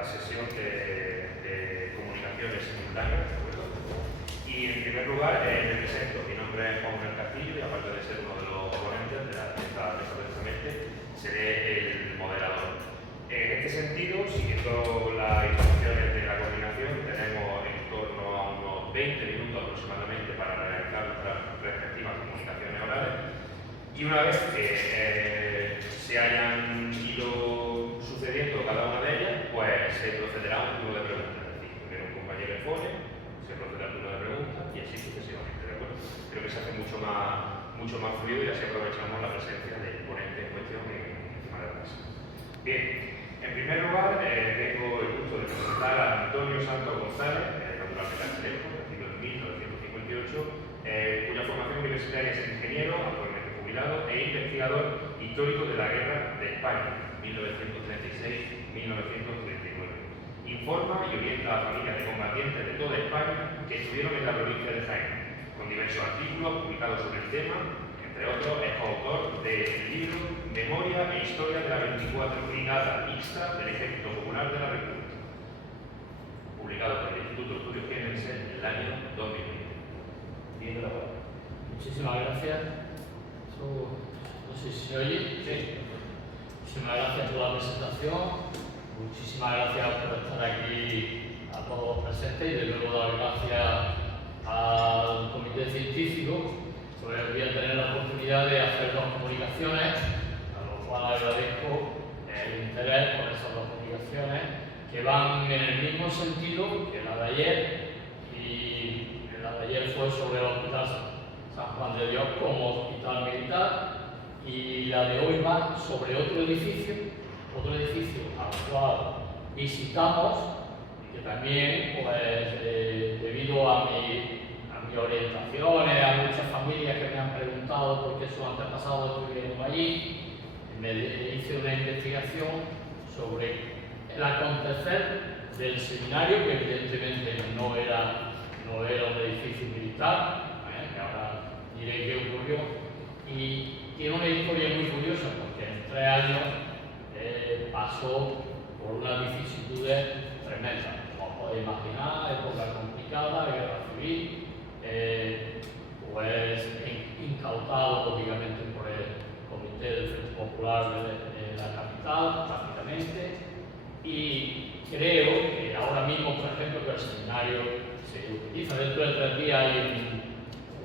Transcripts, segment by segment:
esta sesión de comunicaciones simultáneas, ¿de acuerdo? Y en primer lugar, me presento. Mi nombre es Juan Manuel Castillo y aparte de ser uno de los ponentes de esta mesa precisamente, seré el moderador. En este sentido, siguiendo las instrucciones de la coordinación, tenemos en torno a unos 20 minutos aproximadamente para realizar nuestras respectivas comunicaciones orales. Y una vez que se hayan ido sucediendo cada una de ellas, pues se procederá a un turno de preguntas. Es decir, primero un compañero expone, se procederá al turno de preguntas y así sucesivamente, ¿de acuerdo? Creo que se hace mucho más fluido y así aprovechamos la presencia del ponente en cuestión encima de la mesa. Bien, en primer lugar, tengo el gusto de presentar a Antonio Santos González, natural de Castellejo, nacido en 1958, cuya formación universitaria es ingeniero, actualmente jubilado, e investigador histórico de la Guerra de España, 1936-1939. Informa y orienta a familias de combatientes de toda España que estuvieron en la provincia de Jaén, con diversos artículos publicados sobre el tema. Entre otros, es coautor del libro Memoria e Historia de la 24 Brigada Mixta del Ejército Popular de la República, publicado por el Instituto de Estudios Jienenses en el año 2020. Bien, muchísimas gracias. No sé si se oye. Sí. Muchísimas gracias por la presentación. Muchísimas gracias por estar aquí a todos los presentes y de nuevo dar gracias al comité científico. Pues voy a tener la oportunidad de hacer dos comunicaciones, a lo cual agradezco el interés por esas dos comunicaciones que van en el mismo sentido que la de ayer, y la de ayer fue sobre el Hospital San Juan de Dios como hospital militar, y la de hoy va sobre otro edificio al cual visitamos, y que también, pues, debido a mi orientaciones, a muchas familias que me han preguntado por qué sus antepasados estuvieron allí, me hice una investigación sobre el acontecer del seminario, que evidentemente no era un edificio militar, que ahora diré qué ocurrió, y tiene una historia muy curiosa porque en 3 años pasó por unas vicisitudes tremendas, como podéis imaginar, época complicada, guerra civil, pues incautado lógicamente por el Comité del Frente Popular de la capital rápidamente, y creo que ahora mismo, por ejemplo, que el seminario se utiliza. Dentro de 3 días hay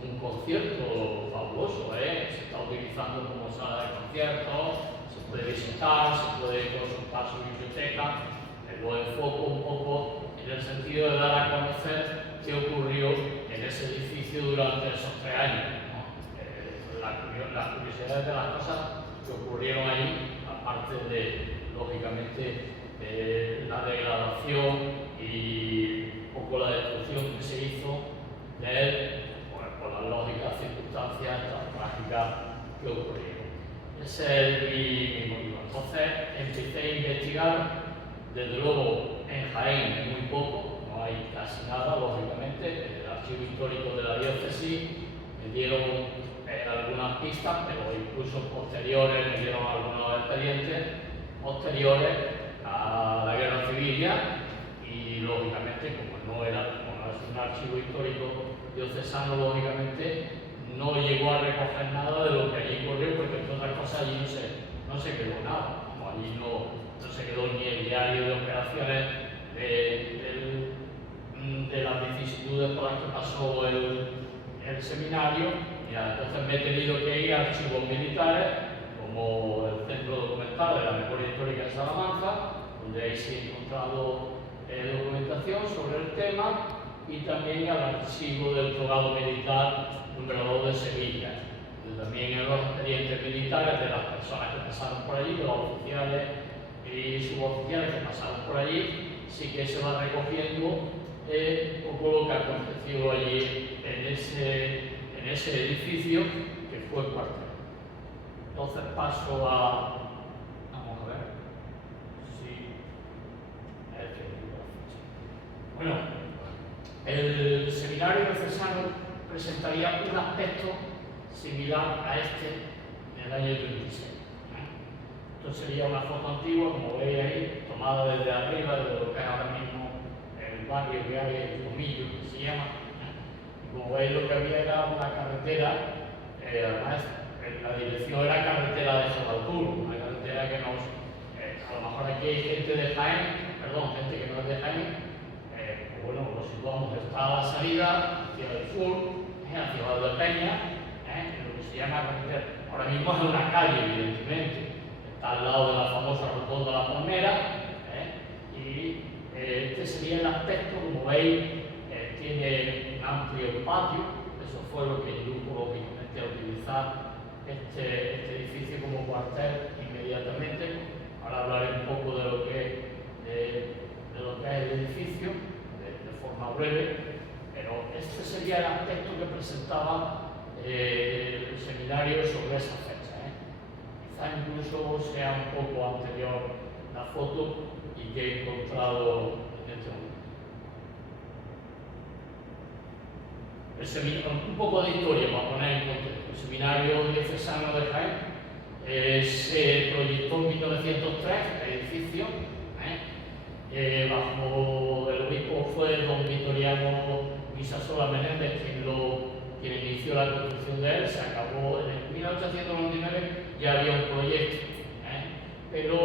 un concierto fabuloso, se está utilizando como sala de conciertos, se puede visitar, se puede consultar su biblioteca. Lo enfoco un poco en el sentido de dar a conocer qué ocurrió en ese edificio durante esos 3 años, ¿no? Las curiosidades de las cosas que ocurrieron ahí, aparte de, lógicamente, la degradación y un poco la destrucción que se hizo de él, por las lógicas circunstancias tan trágicas que ocurrieron. Ese es mi motivo. Entonces empecé a investigar, desde luego en Jaén muy poco, no hay casi nada, lógicamente. El archivo histórico de la diócesis me dieron algunas pistas, pero incluso posteriores me dieron algunos expedientes posteriores a la guerra civil ya, y lógicamente como no es un archivo histórico diocesano, lógicamente no llegó a recoger nada de lo que allí ocurrió, porque entre otras cosas allí no se quedó nada, como allí no se quedó ni el diario de operaciones de las vicisitudes por las que pasó el seminario. Entonces me he tenido que ir a archivos militares, como el Centro Documental de la Memoria Histórica de Salamanca, donde ahí sí he encontrado documentación sobre el tema, y también al archivo del Togado Militar número 2 de Sevilla, donde también en los expedientes militares de las personas que pasaron por allí, de los oficiales y suboficiales que pasaron por allí, sí que se va recogiendo un poco lo que aconteció allí en ese edificio que fue el cuartel. Entonces paso a... Vamos a ver si... Bueno, el seminario diocesano presentaría un aspecto similar a este en el año 36. Esto sería una foto antigua, como veis ahí, tomada desde arriba, de lo que es ahora mismo el barrio que hay, el Tomillo, que se llama. Y como veis, lo que había era una carretera, además la dirección era carretera de Jabalduro, una carretera que nos, a lo mejor aquí hay gente de Jaén, perdón, gente que no es de Jaén, pues bueno, lo situamos, está a la salida hacia el sur, hacia Valdepeña, lo que se llama carretera. Ahora mismo es una calle, evidentemente, está al lado de la famosa rotonda de la Palmera, y este sería el aspecto, como veis, tiene un amplio patio, eso fue lo que indujo lógicamente a utilizar este edificio como cuartel inmediatamente. Ahora hablaré un poco de lo que es el edificio, de forma breve, pero este sería el aspecto que presentaba el seminario sobre esa fecha. Quizá incluso sea un poco anterior la foto y que he encontrado en este momento. Un poco de historia para poner en contexto. El seminario diocesano de Jaén se proyectó en 1903, el edificio, bajo el obispo fue don Vitoriano Visasola Menéndez, quien inició la construcción de él. Se acabó en 1899, ya había un proyecto, pero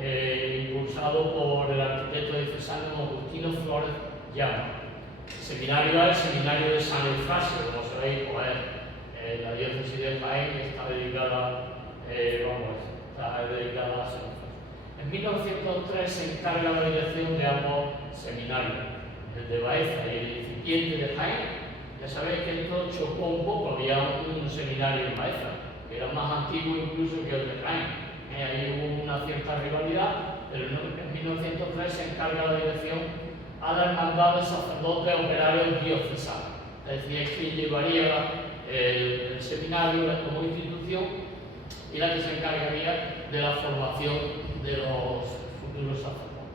impulsado por el arquitecto diocesano Agustino Flores Llama. El seminario es el seminario de San Eufrasio, como sabéis, pues la diócesis de Jaén está dedicada, está dedicada a San Eufrasio. En 1903 se encarga la dirección de ambos seminarios, el de Baeza y el incipiente de Jaén. Ya sabéis que esto chocó un poco, había un seminario en Baeza, que era más antiguo incluso que el de Jaén. Ahí hubo una cierta rivalidad, pero en 1903 se encarga la dirección a la Hermandad de Sacerdotes Operarios Diocesanos. Es decir, es quien llevaría el seminario como institución y la que se encargaría de la formación de los futuros sacerdotes.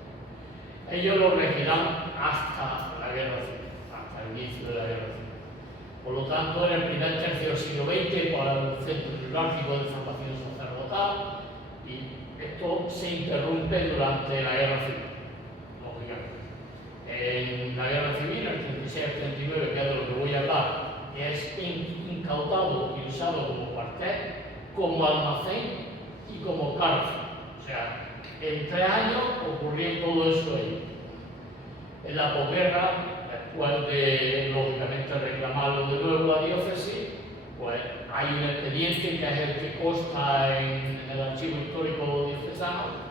Ellos lo regirán hasta la Guerra Civil, hasta el inicio de la Guerra Civil. Por lo tanto, en el primer tercio del siglo XX, para el Centro Jerárquico de Formación Sacerdotal, y esto se interrumpe durante la Guerra Civil, lógicamente. En la Guerra Civil, el 36-39, que es de lo que voy a hablar, es incautado y usado como cuartel, como almacén y como cárcel. O sea, en 3 años ocurrió todo eso ahí. En la posguerra, después de, lógicamente, reclamarlo de nuevo a la diócesis, pues hay un expediente que es el que consta en el archivo histórico diocesano.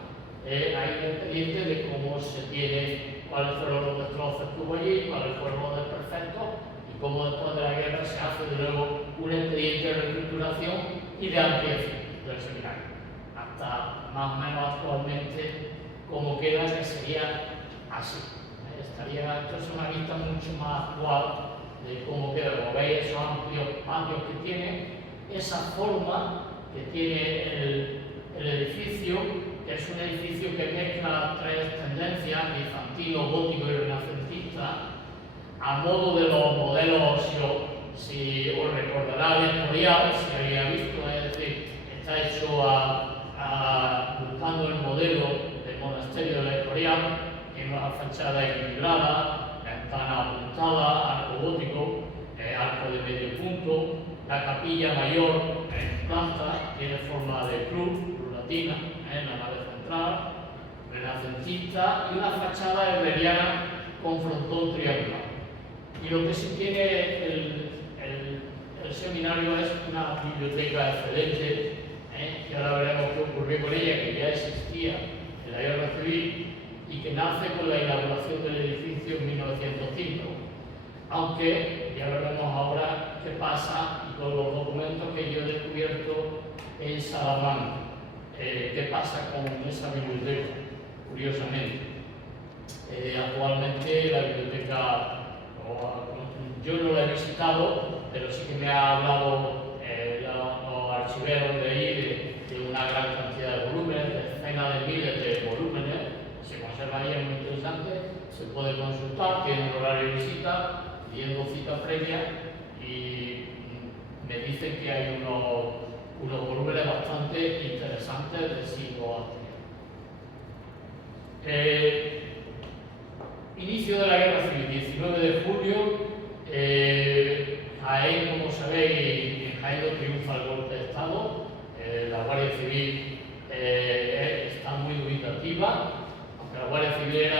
Hay un expediente de cómo se tiene, cuáles fueron los destrozos que hubo allí, cuáles fueron los desperfectos y cómo después de la guerra se hace de nuevo un expediente de reestructuración y de ampliación del seminario. Hasta más o menos actualmente como queda, que sería así. Esto es una vista mucho más actual de cómo queda. Como veis, esos amplios patios que tiene, esa forma que tiene el edificio, que es un edificio que mezcla 3 tendencias, bizantino, gótico y renacentista, a modo de los modelos, si os recordará el Escorial, si había visto, es decir, está hecho buscando el modelo del monasterio del Escorial, en una fachada equilibrada, ventana apuntada, arco gótico, arco de medio punto, la capilla mayor en planta tiene forma de cruz latina en la nave central, renacentista, y una fachada herreriana con frontón triangular. Y lo que sí tiene el seminario es una biblioteca excelente, que ahora veremos qué ocurrió con ella, que ya existía en la Guerra Civil y que nace con la inauguración del edificio en 1905. Aunque ya veremos ahora qué pasa y con los documentos que yo he descubierto en Salamanca. ¿Qué pasa con esa biblioteca? Curiosamente, actualmente la biblioteca, yo no la he visitado, pero sí que me ha hablado los archiveros de ahí de una gran cantidad de volúmenes, decenas de miles de volúmenes. Se conserva ahí, es muy interesante, se puede consultar, tiene un horario de visita, pidiendo cita previa, y me dicen que hay unos volúmenes bastante interesantes del siglo anterior. Inicio de la Guerra Civil, 19 de julio, Jaén, como sabéis, en Jaén no triunfa el golpe de Estado, la Guardia Civil está muy dubitativa, aunque la Guardia Civil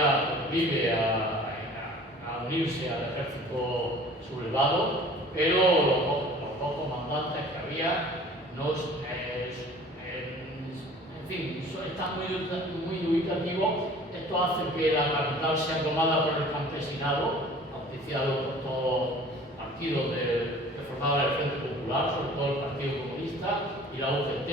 vive a unirse al ejército sublevado, pero los dos comandantes que había en fin, están muy dubitativos. Esto hace que la capital sea tomada por el campesinado, auspiciado por todos los partidos que formaban el Frente Popular, sobre todo el Partido Comunista y la UGT,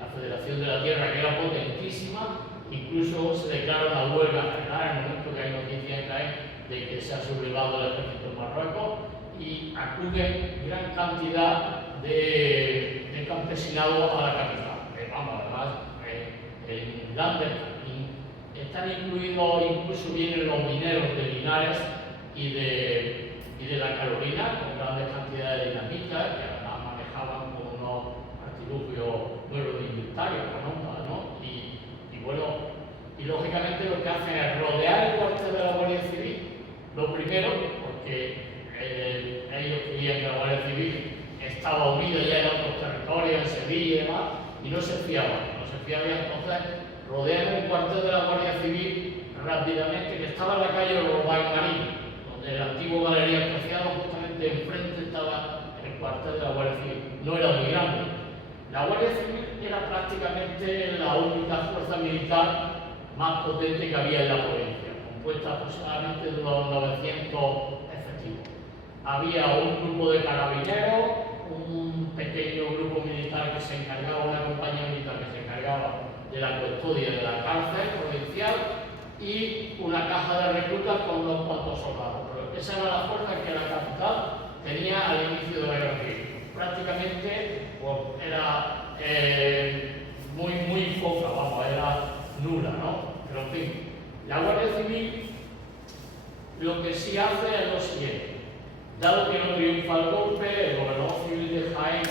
la Federación de la Tierra, que era potentísima. Incluso se declara una huelga general en el momento que hay noticias en Jaén de que se ha sublevado el ejército en Marruecos, y acude gran cantidad de campesinados a la capital. Además, en Landerca están incluidos, incluso vienen los mineros de Linares y de la Carolina, con grandes cantidades de dinamita, que además manejaban con unos artilugios muy rudimentarios, ¿no? Y bueno, y lógicamente lo que hacen es rodear el cuartel de la Guardia Civil, lo primero, porque ellos creían que la Guardia Civil estaba unida ya en otros territorios, en Sevilla y demás, y no se fiaban, entonces rodean el cuartel de la Guardia Civil rápidamente, que estaba en la calle Urbay Marín, donde el antiguo Galería Preciado, justamente enfrente estaba el cuartel de la Guardia Civil. No era muy grande. La Guardia Civil era prácticamente la única fuerza militar más potente que había en la provincia, compuesta aproximadamente de unos 900 efectivos. Había un grupo de carabineros, un pequeño grupo militar que se encargaba, una compañía militar que se encargaba de la custodia de la cárcel provincial, y una caja de reclutas con unos cuantos soldados. Pero esa era la fuerza que la capital tenía al inicio de la Guerra Civil. Prácticamente pues, era muy poca, era nula, ¿no? Pero en fin, la Guardia Civil lo que sí hace es lo siguiente. Dado que no triunfa el golpe, el gobernador civil de Jaén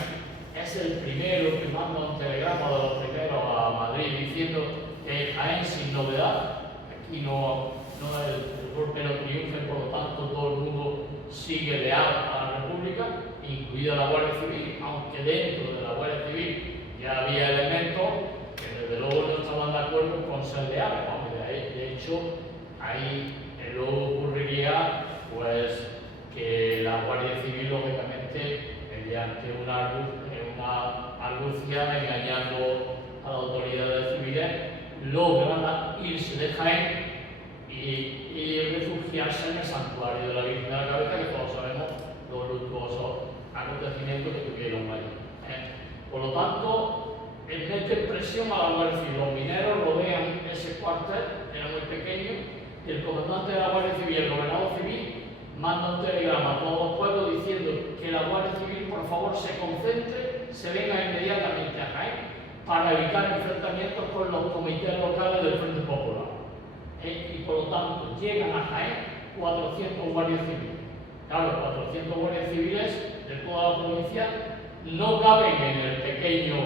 es el primero que manda un telegrama de los primeros a Madrid diciendo que Jaén sin novedad, aquí no el golpe no triunfa, por lo tanto todo el mundo sigue leal a la República, incluida la Guardia Civil, aunque dentro de la Guardia Civil ya había elementos que desde luego no estaban de acuerdo con ser leales. De hecho, ahí luego ocurriría pues que la Guardia Civil, lógicamente, mediante una argucia, engañando a las autoridades civiles, logran irse de Jaén y refugiarse en el santuario de la Virgen de la Cabeza, que todos sabemos los luctuosos acontecimientos que tuvieron allí. Por lo tanto, mete presión a la Guardia Civil. Los mineros rodean ese cuartel, era muy pequeño, y el comandante de la Guardia Civil, el gobernador civil, manda un telegrama a todos los pueblos diciendo que la Guardia Civil por favor se concentre, se venga inmediatamente a Jaén para evitar enfrentamientos con los comités locales del Frente Popular. Y por lo tanto llegan a Jaén 400 guardias civiles. Claro, 400 guardias civiles de toda la provincia no caben en el pequeño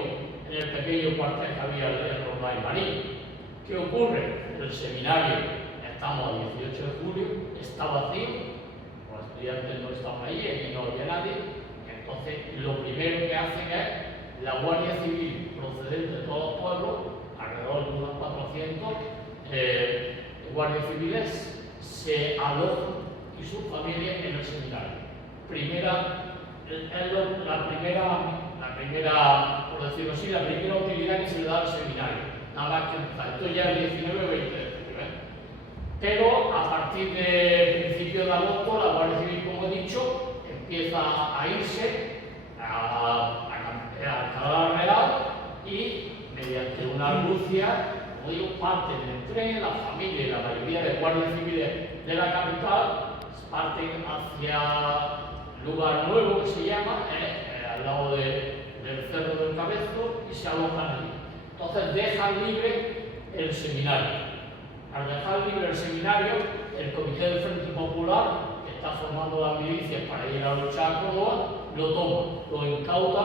cuartel que había en Ronda y Marín. ¿Qué ocurre? El seminario, estamos a 18 de julio, está vacío. Los estudiantes no estaban ahí, allí no había nadie. Entonces, lo primero que hacen es la Guardia Civil procedente de todos los pueblos, alrededor de unos 400 guardias civiles, se alojan y sus familias en el seminario. La primera, por decirlo así, la primera utilidad que se le da al seminario. Nada más que empezar. Esto ya es el 19 o 20 de julio. Pero a partir de principios de agosto, la Guardia Civil, como he dicho, empieza a irse a Alcalá Real y, mediante una argucia, como digo, parten del tren, la familia y la mayoría de guardias civiles de la capital parten hacia lugar nuevo que se llama, al lado del Cerro del Cabezo, y se alojan allí. Entonces dejan libre el seminario. Al dejar libre el seminario, el Comité del Frente Popular, que está formando las milicias para ir a luchar a Córdoba, lo toma, lo incauta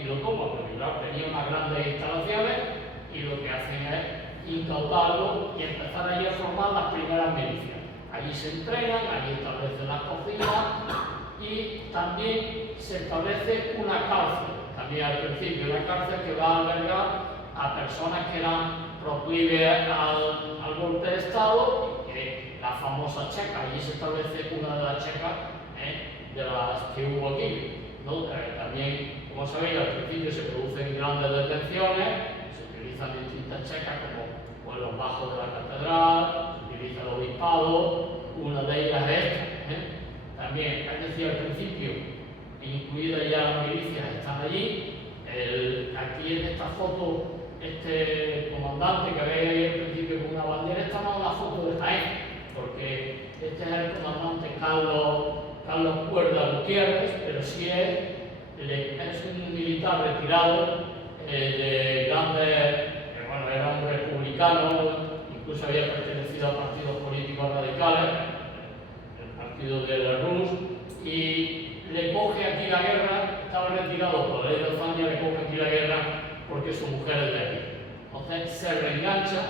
y lo toma, porque claro, tenía unas grandes instalaciones y lo que hacen es incautarlo y empezar allí a formar las primeras milicias. Allí se entrenan, allí establecen las cocinas y también se establece una cárcel, también al principio una cárcel que va a albergar a personas que eran proclives al golpe de Estado, que la famosa checa, allí se establece una de las checas de las que hubo aquí, ¿no? También, como sabéis, al principio se producen grandes detenciones, se utilizan distintas checas como pues, los bajos de la catedral, se utiliza el obispado, una de ellas es esta. También, es decir, al principio, incluidas ya las milicias, están allí. Aquí en esta foto, este comandante que veis ahí al principio con una bandera, esta no es una foto de Jaén, porque este es el comandante Carlos Cuerda Gutiérrez, pero sí es un militar retirado de grandes, bueno, era un republicano, incluso había pertenecido a partidos políticos radicales, el partido de la RUS, y le coge aquí la guerra, estaba retirado por la ley de España, le coge aquí la guerra porque su mujer es de aquí. Entonces se reengancha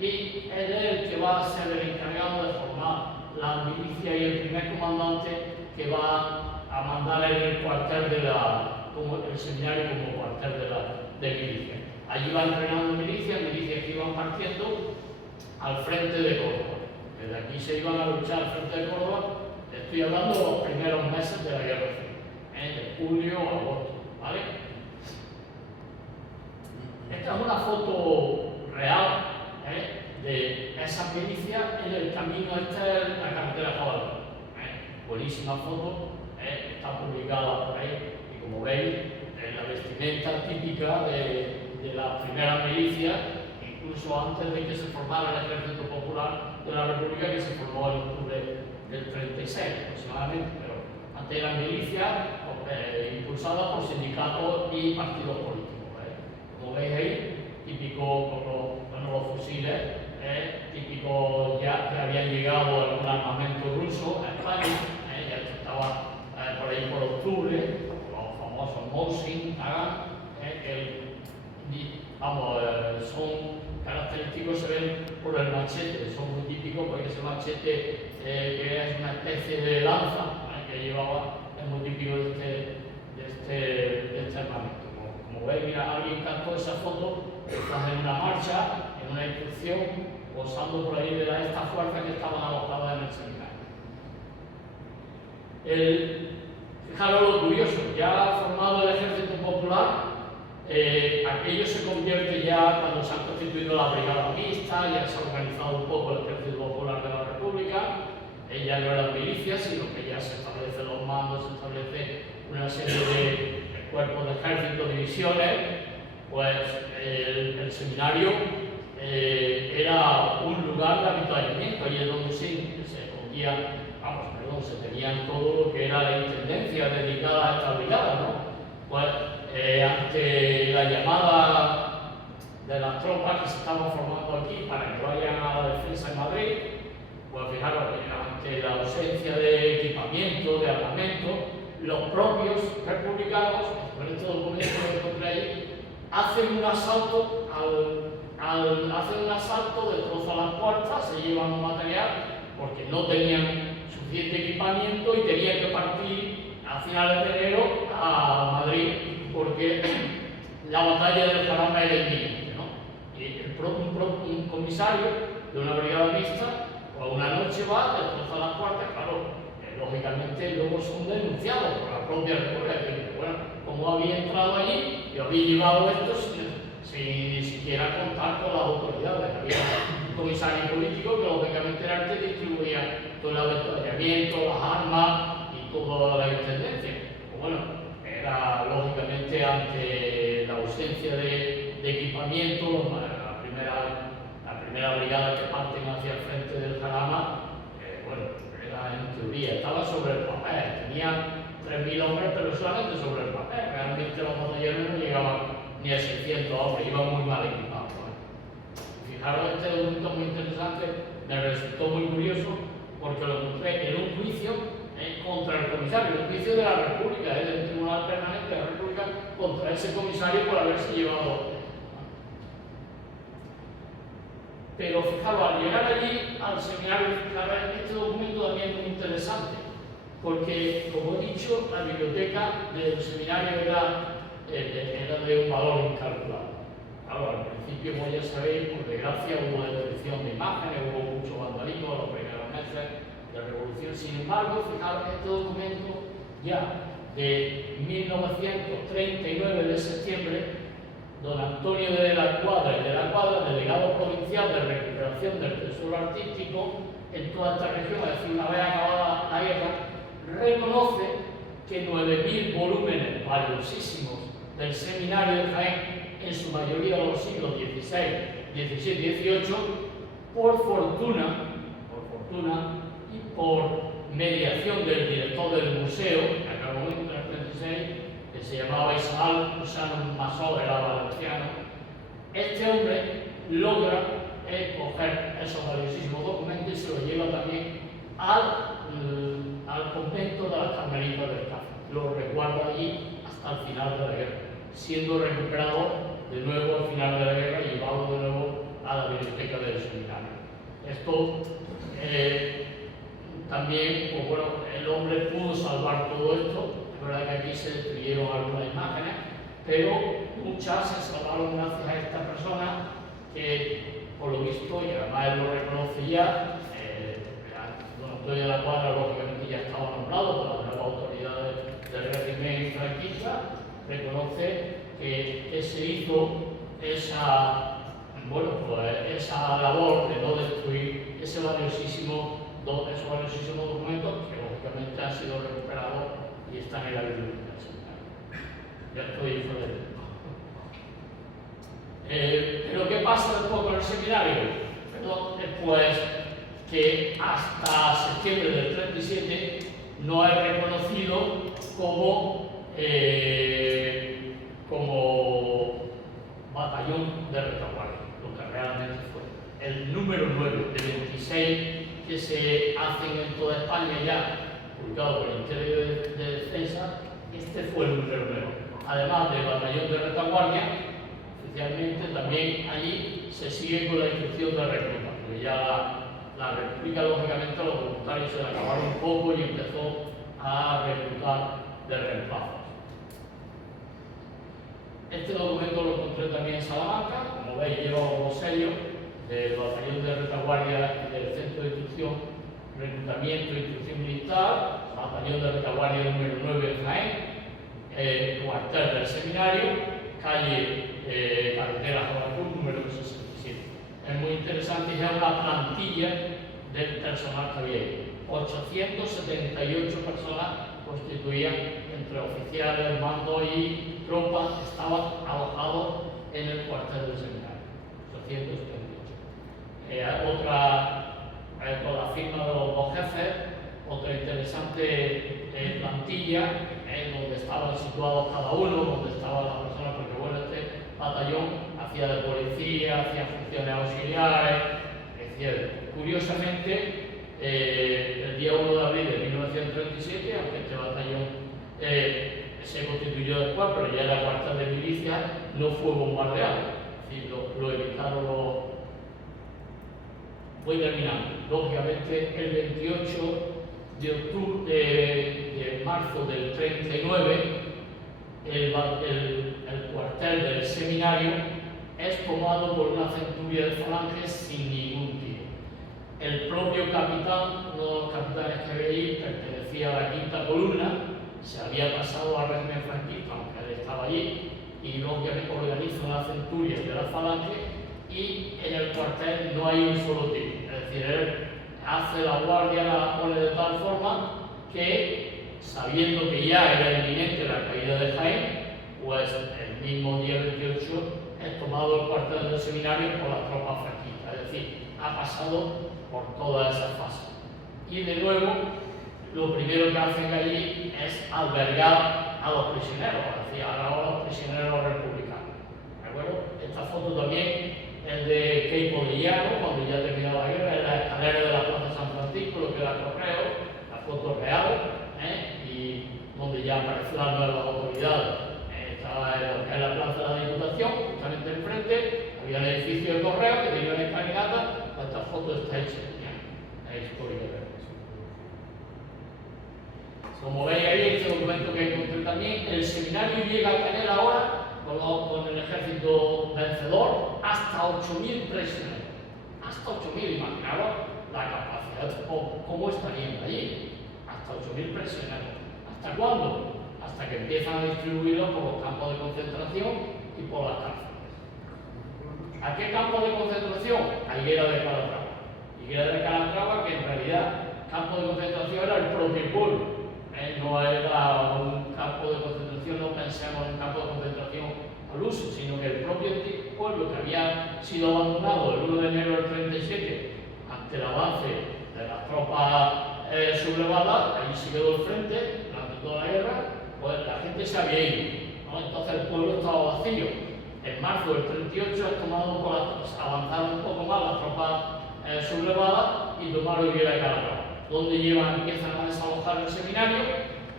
y él es el que va a ser el encargado de formar la milicia y el primer comandante que va a mandar el cuartel como el seminario como cuartel de milicia. Allí va entrenando milicias que iban partiendo al frente de Córdoba. Desde aquí se iban a luchar al frente de Córdoba. Estoy hablando de los primeros meses de la guerra civil, de julio a agosto, ¿vale? Esta es una foto real de esa milicia en el camino la carretera Guadalajara. Buenísima foto, está publicada por ahí y como veis es la vestimenta típica de la primera milicia, incluso antes de que se formara el Ejército Popular de la República, que se formó en octubre del 36 aproximadamente, pero antes eran milicias impulsadas por sindicatos y partidos políticos. Como veis ahí, típico con los fusiles, típico ya que habían llegado algún armamento ruso a España, ya estaba por ahí por octubre, los famosos Mosin, Nagant, son característicos, se ven por el machete, son muy típicos porque ese machete que es una especie de lanza que llevaba, es muy típico de este armamento. Como veis, mira, alguien captó esa foto, estás en una marcha, en una instrucción, posando por ahí de estas fuerzas que estaban alojadas en el seminario. Fijaros lo curioso, ya formado el Ejército Popular, aquello se convierte ya cuando se han constituido la brigada mixta, ya se ha organizado un poco el Ejército Popular de la República, ya no eran milicias, sino que ya se establecen los mandos, se establece una serie de cuerpos de ejército, divisiones. Pues el seminario era un lugar de avituallamiento, y es donde se tenían todo lo que era la intendencia dedicada a esta brigada, ¿no? Pues ante la llamada de las tropas que se estaban formando aquí para que vayan a la defensa en Madrid, pues fijaros que ante la ausencia de equipamiento, de armamento, los propios republicanos, con este documento que encontré ahí, hacen un asalto, destrozan las puertas, se llevan material porque no tenían suficiente equipamiento y tenían que partir a finales de enero a Madrid porque la batalla del Jarama era inminente, ¿no? Y un comisario de una brigada mixta, pues una noche va, destroza las puertas, claro, lógicamente luego son denunciados por la propia República, que bueno, ¿cómo había entrado allí y había llevado esto sin ni siquiera contar con las autoridades? Había un comisario político que lógicamente era el que distribuía todo el avituallamiento, las armas y toda la intendencia. Pues bueno, era lógicamente ante la ausencia de equipamiento, la primera brigada que parten hacia el frente del Jarama, en teoría, estaba sobre el papel, tenía 3.000 hombres, pero solamente sobre el papel. Realmente los batallones no llegaban ni a 600 hombres, iban muy mal equipados. Fijaros, este documento muy interesante, me resultó muy curioso porque lo encontré en un juicio contra el comisario, un juicio de la República, del Tribunal Permanente de la República, contra ese comisario por haberse llevado. Pero fijaros, al llegar allí al seminario, fijaros, este documento también es muy interesante, porque, como he dicho, la biblioteca del seminario era de un valor incalculable. Claro, al principio, como ya sabéis, por desgracia hubo destrucción de imágenes, hubo mucho vandalismo en los primeros meses de la Revolución. Sin embargo, fijaros, este documento ya de 1939 de septiembre, don Antonio de la Cuadra, delegado provincial de recuperación del tesoro artístico en toda esta región, es decir, una vez acabada la guerra, reconoce que 9.000 volúmenes valiosísimos del seminario de Jaén, en su mayoría de los siglos XVI, XVII y XVIII, por fortuna y por mediación del director del museo, en aquel momento, en el 36, que se llamaba Isabel Usano Masó, era valenciano, este hombre logra coger esos valiosísimos documentos y se los lleva también al convento de las Carmelitas del Carmen. Lo resguarda allí hasta el final de la guerra, siendo recuperado de nuevo al final de la guerra y llevado de nuevo a la biblioteca del seminario. Esto también, pues bueno, el hombre pudo salvar todo esto. Es verdad que aquí se destruyeron algunas imágenes, pero muchas se salvaron gracias a esta persona que, por lo visto, y además él lo reconoce ya, don Antonio de la Cuadra, lógicamente, ya estaba nombrado por las nuevas autoridades del régimen franquista, reconoce que se hizo esa labor de no destruir esos valiosísimos documentos que lógicamente han sido recuperados y están en la biblioteca del seminario. Ya estoy fuera del tema. Pero ¿qué pasa después con el seminario? Pues que hasta septiembre del 37 no es reconocido como batallón de retaguardia, lo que realmente fue. El número 9 de 26 que se hacen en toda España ya, publicado por el Ministerio de Defensa, este fue el número 9. Además del batallón de retaguardia, oficialmente también allí se sigue con la instrucción de recluta, porque ya la República, lógicamente, los voluntarios se le acabaron un poco y empezó a reclutar de reemplazos. Este documento lo encontré también en Salamanca, como veis lleva los sellos del batallón de retaguardia y del centro de instrucción, reclutamiento e instrucción militar, batallón de retaguardia número 9 en Jaén, cuartel del seminario, calle carretera Jabacú, número 67. Es muy interesante y es una plantilla del personal que había ahí. 878 personas constituían, entre oficiales, mando y tropas, estaban alojados en el cuartel del seminario. 878. Con la firma de los dos jefes, otra interesante plantilla donde estaban situados cada uno, donde estaban las personas, porque bueno, este batallón hacía de policía, hacía funciones auxiliares, etc. Curiosamente, el día 1 de abril de 1937, aunque este batallón se constituyó después, pero ya era cuartel de milicia, no fue bombardeado. Es decir, lo evitaron los... Voy terminando. Lógicamente, el 28 de marzo del 39, el cuartel del seminario es tomado por una centuria de falanges sin ningún tiro. El propio capitán, uno de los capitanes que veis, pertenecía a la quinta columna, se había pasado al régimen franquista, aunque él estaba allí, y lógicamente organiza una centuria de la falange y en el cuartel no hay un solo tiro. Es decir, él hace la guardia, la pone de tal forma que, sabiendo que ya era inminente la caída de Jaén, pues el mismo día 28 es tomado el cuartel del seminario por las tropas franquistas. Es decir, ha pasado por todas esas fases. Y de nuevo, lo primero que hacen allí es albergar a los prisioneros, es decir, a los prisioneros republicanos. ¿De acuerdo? Esta foto también es de Queipo de Llano, cuando ya terminó la guerra, en la escalera de la Plaza San Francisco, lo que era Correo, la foto real, y donde ya aparecen las nuevas autoridades. Está estaba en la plaza de la Diputación, justamente enfrente, había un edificio de correo que tenía una escalinata. Esta foto está hecha ya, es histórica. Como veis ahí, este documento que encontré también, el seminario llega a tener ahora, con el ejército vencedor, hasta 8.000 prisioneros. Hasta 8.000, imaginaros la capacidad, cómo estarían allí. Hasta 8.000 prisioneros. ¿Hasta cuándo? Hasta que empiezan a distribuirlos por los campos de concentración y por las cárceles. ¿A qué campo de concentración? A Higuera de Calatrava. Higuera de Calatrava, que en realidad campo de concentración era el propio pueblo. No era un campo de concentración, no pensemos en un campo de concentración al uso, sino que el propio pueblo que había sido abandonado el 1 de enero del 37 ante el avance de las tropas sublevadas, ahí se quedó al frente durante toda la guerra, pues la gente se había ido, ¿no? Entonces el pueblo estaba vacío. En marzo del 38 avanzaron un poco más las tropas sublevadas y tomaron Higuera de Calatrava, donde empiezan a desalojar el seminario.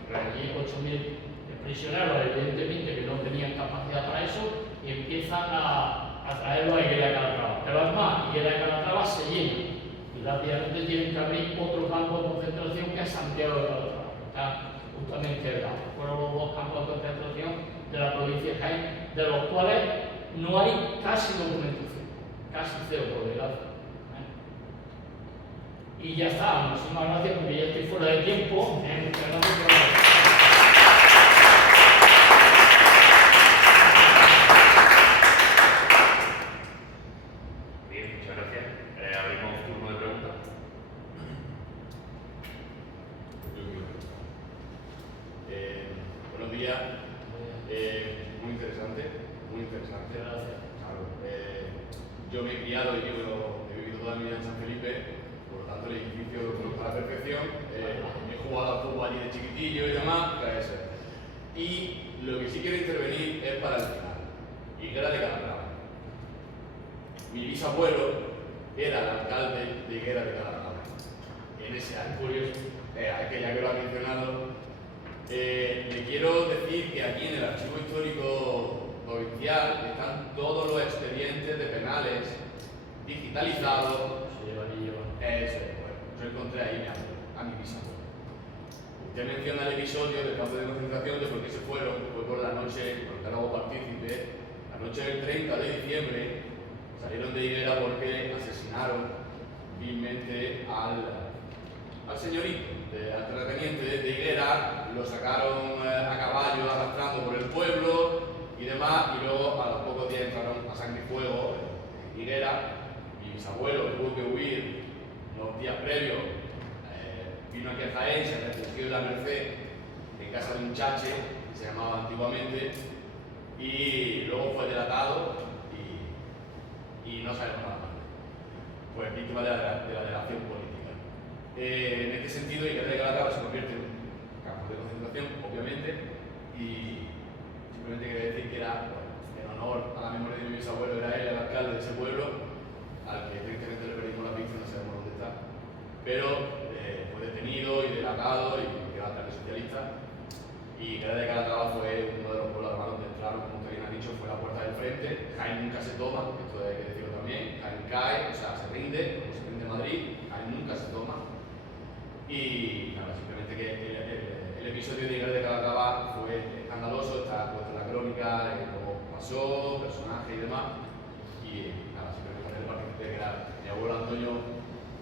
Allí 8.000 prisioneros, evidentemente, que no tenían capacidad para eso, y empiezan a traerlo a Higuera de Calatrava. Pero además, Higuera de Calatrava se llena y rápidamente tienen que abrir otro campo de concentración que es Santiago de Calatrava, que está justamente al lado. Fueron los dos campos de concentración de la provincia de Jaén, de los cuales no hay casi documentación, casi cero, por desgracia. Y ya está, muchísimas gracias porque ya estoy fuera de tiempo. Muchas gracias. Bien, muchas gracias. Abrimos un turno de preguntas. Buenos días. Muy interesante, muy interesante. Gracias. Claro, yo me he criado y he vivido toda mi vida en San Felipe. Por lo tanto, el edificio lo conozco a la perfección. He jugado al fútbol allí de chiquitillo y demás. Y lo que sí quiero intervenir es para el final. Higuera de Calatrava. Mi bisabuelo era el alcalde de Higuera de Calatrava en ese año. Curioso. Es que ya que lo ha mencionado, le quiero decir que aquí en el Archivo Histórico Provincial están todos los expedientes de penales digitalizados. Eso es, bueno, yo encontré ahí a mi bisabuelo. Usted menciona el episodio del campo de concentración de por qué se fueron, fue por la noche, porque ahora hago partícipe, la noche del 30 de diciembre salieron de Higuera porque asesinaron vilmente al señorito, al terrateniente de Higuera, lo sacaron a caballo arrastrando por el pueblo y demás, y luego a los pocos días entraron a sangre y fuego en Higuera. Mi bisabuelo tuvo que huir unos días previos, vino aquí a Jaén, se refugió en la Merced, en casa de un chache, que se llamaba antiguamente, y luego fue delatado y no sabemos nada más. Pues víctima de la delación política. En este sentido, Higuera de Calatrava se convierte en un campo de concentración, obviamente, y simplemente quería decir que era, bueno, en honor a la memoria de mi bisabuelo, era él el alcalde de ese pueblo, al que tristemente le perdimos la pista, no sabemos dónde está, pero fue detenido y delatado y quedó alcalde socialista. Y Higuera de Calatrava fue uno de los pueblos armados donde entraron, como usted bien ha dicho, fue la puerta del frente. Jaén nunca se toma, esto hay que decirlo también. Jaén cae, o sea, se rinde, como se rinde Madrid, Jaén nunca se toma. Y nada, simplemente que el episodio de Higuera de Calatrava fue escandaloso, está puesto en la crónica, cómo pasó, personaje y demás. Y nada, simplemente hacer partícipe que era mi abuelo Antonio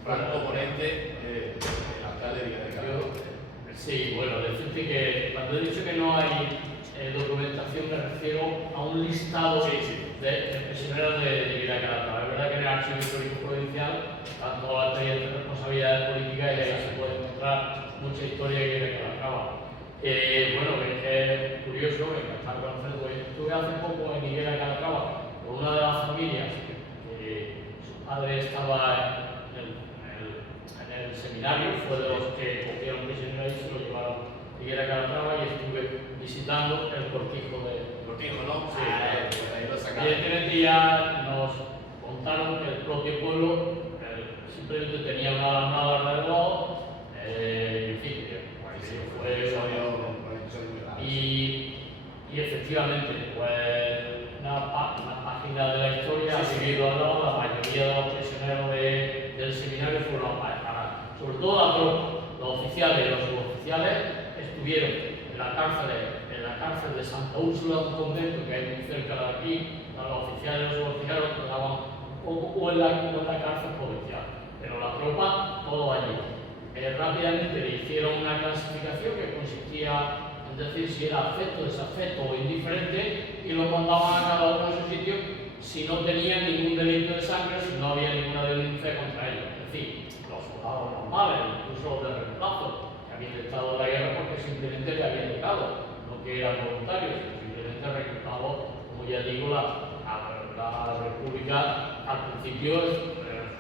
Franco, ponente, el alcalde de Higuera de Calatrava. Sí, bueno, decirte que cuando he dicho que no hay documentación me refiero a un listado de prisioneros de Higuera de Calatrava. Es verdad que en el Archivo Histórico Provincial están todas las tareas de responsabilidades políticas y ahí se puede encontrar mucha historia de Higuera de Calatrava. Bueno, es curioso, me encanta conocerlo. Estuve hace poco en Higuera de Calatrava con una de las familias que su padre estaba en el seminario, fue de los que cogieron prisioneros y se lo llevaron a Higuera de Calatrava, y estuve visitando el cortijo de... Cortijo, ¿no? Sí, ahí lo sacaron. Evidentemente ya nos contaron que el propio pueblo simplemente tenía una alarmada alrededor, en fin, que fue... Y efectivamente, mayoría de los prisioneros del seminario fueron apagados. Sobre todo la tropa, los oficiales y los suboficiales estuvieron en la cárcel de Santa Úrsula, un convento que hay muy cerca de aquí. Los oficiales y los suboficiales quedaban o en la cárcel provincial, pero la tropa, todo allí. Rápidamente le hicieron una clasificación que consistía en decir si era afecto, desafecto o indiferente, y los mandaban a cada uno de sus sitios si no tenían ningún delito de sangre, si no había ninguna denuncia contra ellos. Es decir, los soldados normales, incluso los de reemplazo, que habían estado en la guerra porque simplemente le habían tocado, no que eran voluntarios, sino simplemente reclutados, como ya digo, la República al principio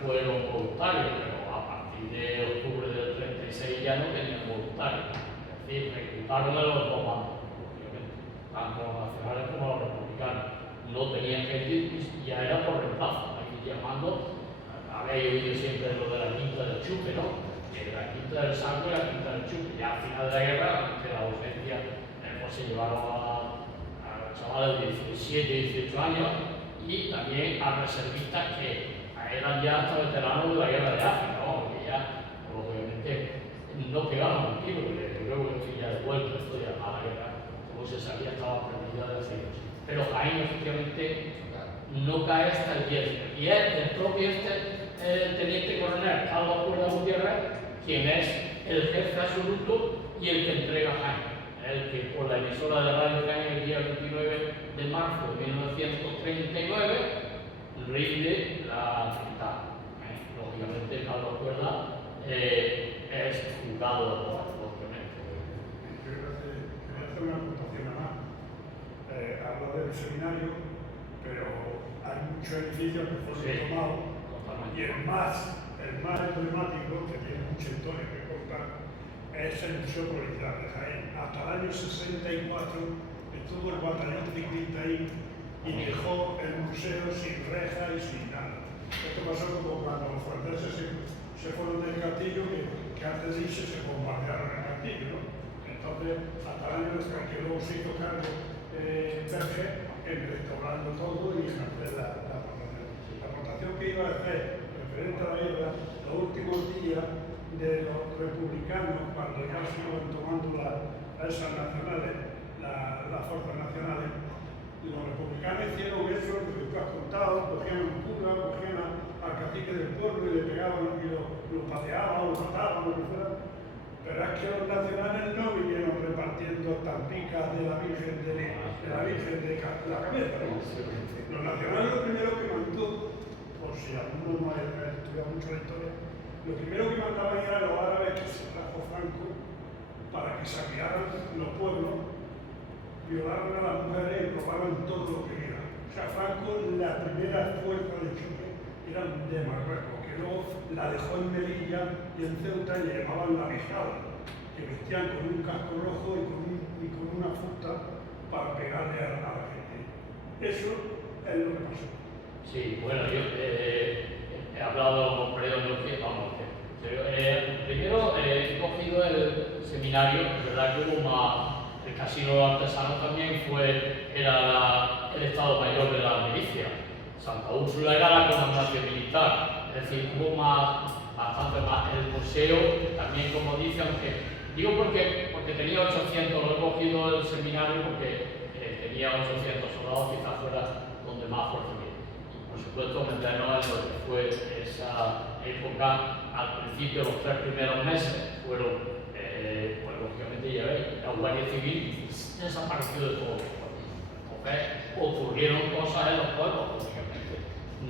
fueron voluntarios, pero a partir de octubre del 36 ya no tenían voluntarios. Es decir, reclutaron a los dos bandos, obviamente, tanto los nacionales como los republicanos. No tenían que ir, ya era por reemplazo, aquí llamando, habéis oído siempre lo de la quinta del chupe, ¿no? La quinta del saco y la quinta del chupe. Ya al final de la guerra, ante la ausencia, pues se llevaron a chavales de 17, 18 años y también a reservistas que eran ya hasta veteranos de la guerra de África, ¿no? Que ya, obviamente, no pegaban un tiro, porque luego ya de vuelta esto ya a la guerra, como se sabía, estaba perdida de decirlo. Pero Jaén efectivamente no cae hasta el 10. Y es el propio teniente coronel Carlos Cuerda Gutiérrez quien es el jefe absoluto y el que entrega Jaén. El que por la emisora de Radio Jaén el día 29 de marzo de 1939 rinde la capital. Lógicamente Carlos Cuerda es juzgado lógicamente. Quería hacer una aportación más. Habla del seminario, pero hay muchos edificios que fueron tomados, y el más emblemático, que tiene mucha historia que contar, es el Museo Provincial de Jaén. Hasta el año 64 estuvo el batallón ciclista ahí y dejó el museo sin reja y sin nada. Esto pasó como cuando los franceses se fueron del castillo, que antes de irse se bombardearon el castillo, ¿no? Entonces, hasta el año que luego se hizo cargo Berger en restaurando todo y en hacer la aportación. La aportación que iba a hacer referente a la guerra, los últimos días de los republicanos, cuando ya se iban tomando esas nacionales, las fuerzas nacionales, los republicanos hicieron eso, lo que tú has contado, cogían un cura, cogían al cacique del pueblo y le pegaban y lo pateaban, lo mataban, lo que fuera. Pero es que los nacionales no vinieron repartiendo tampicas de la Virgen de la Cabeza, ¿no? Los nacionales lo primero que mandó, por si alguno no ha estudiado mucho la historia, lo primero que mandaban eran los árabes que se trajo Franco para que saquearan los pueblos, violaran a las mujeres y robaran todo lo que era. O sea, Franco, la primera fuerza de choque era de Marruecos, que luego la dejó en Melilla y en Ceuta y le llamaban la Bijada, que vestían con un casco rojo y con una fusta para pegarle a la gente. Eso es lo que pasó. Sí, bueno, yo he hablado con Predología, vamos, primero he cogido el seminario, es verdad que hubo más, el casino de los artesanos también era el Estado Mayor de la milicia. Santa Úrsula era la comandancia militar, es decir, hubo bastante más. El museo también, como dice, aunque digo porque tenía 800, lo he cogido el seminario porque tenía 800 soldados, quizás fuera donde más fuerza había. Y por supuesto, meternos en lo que fue esa época, al principio, los 3 primeros meses fueron, pues lógicamente ya veis, la Guardia Civil desapareció de todo. Entonces, ocurrieron cosas en los pueblos, lógicamente.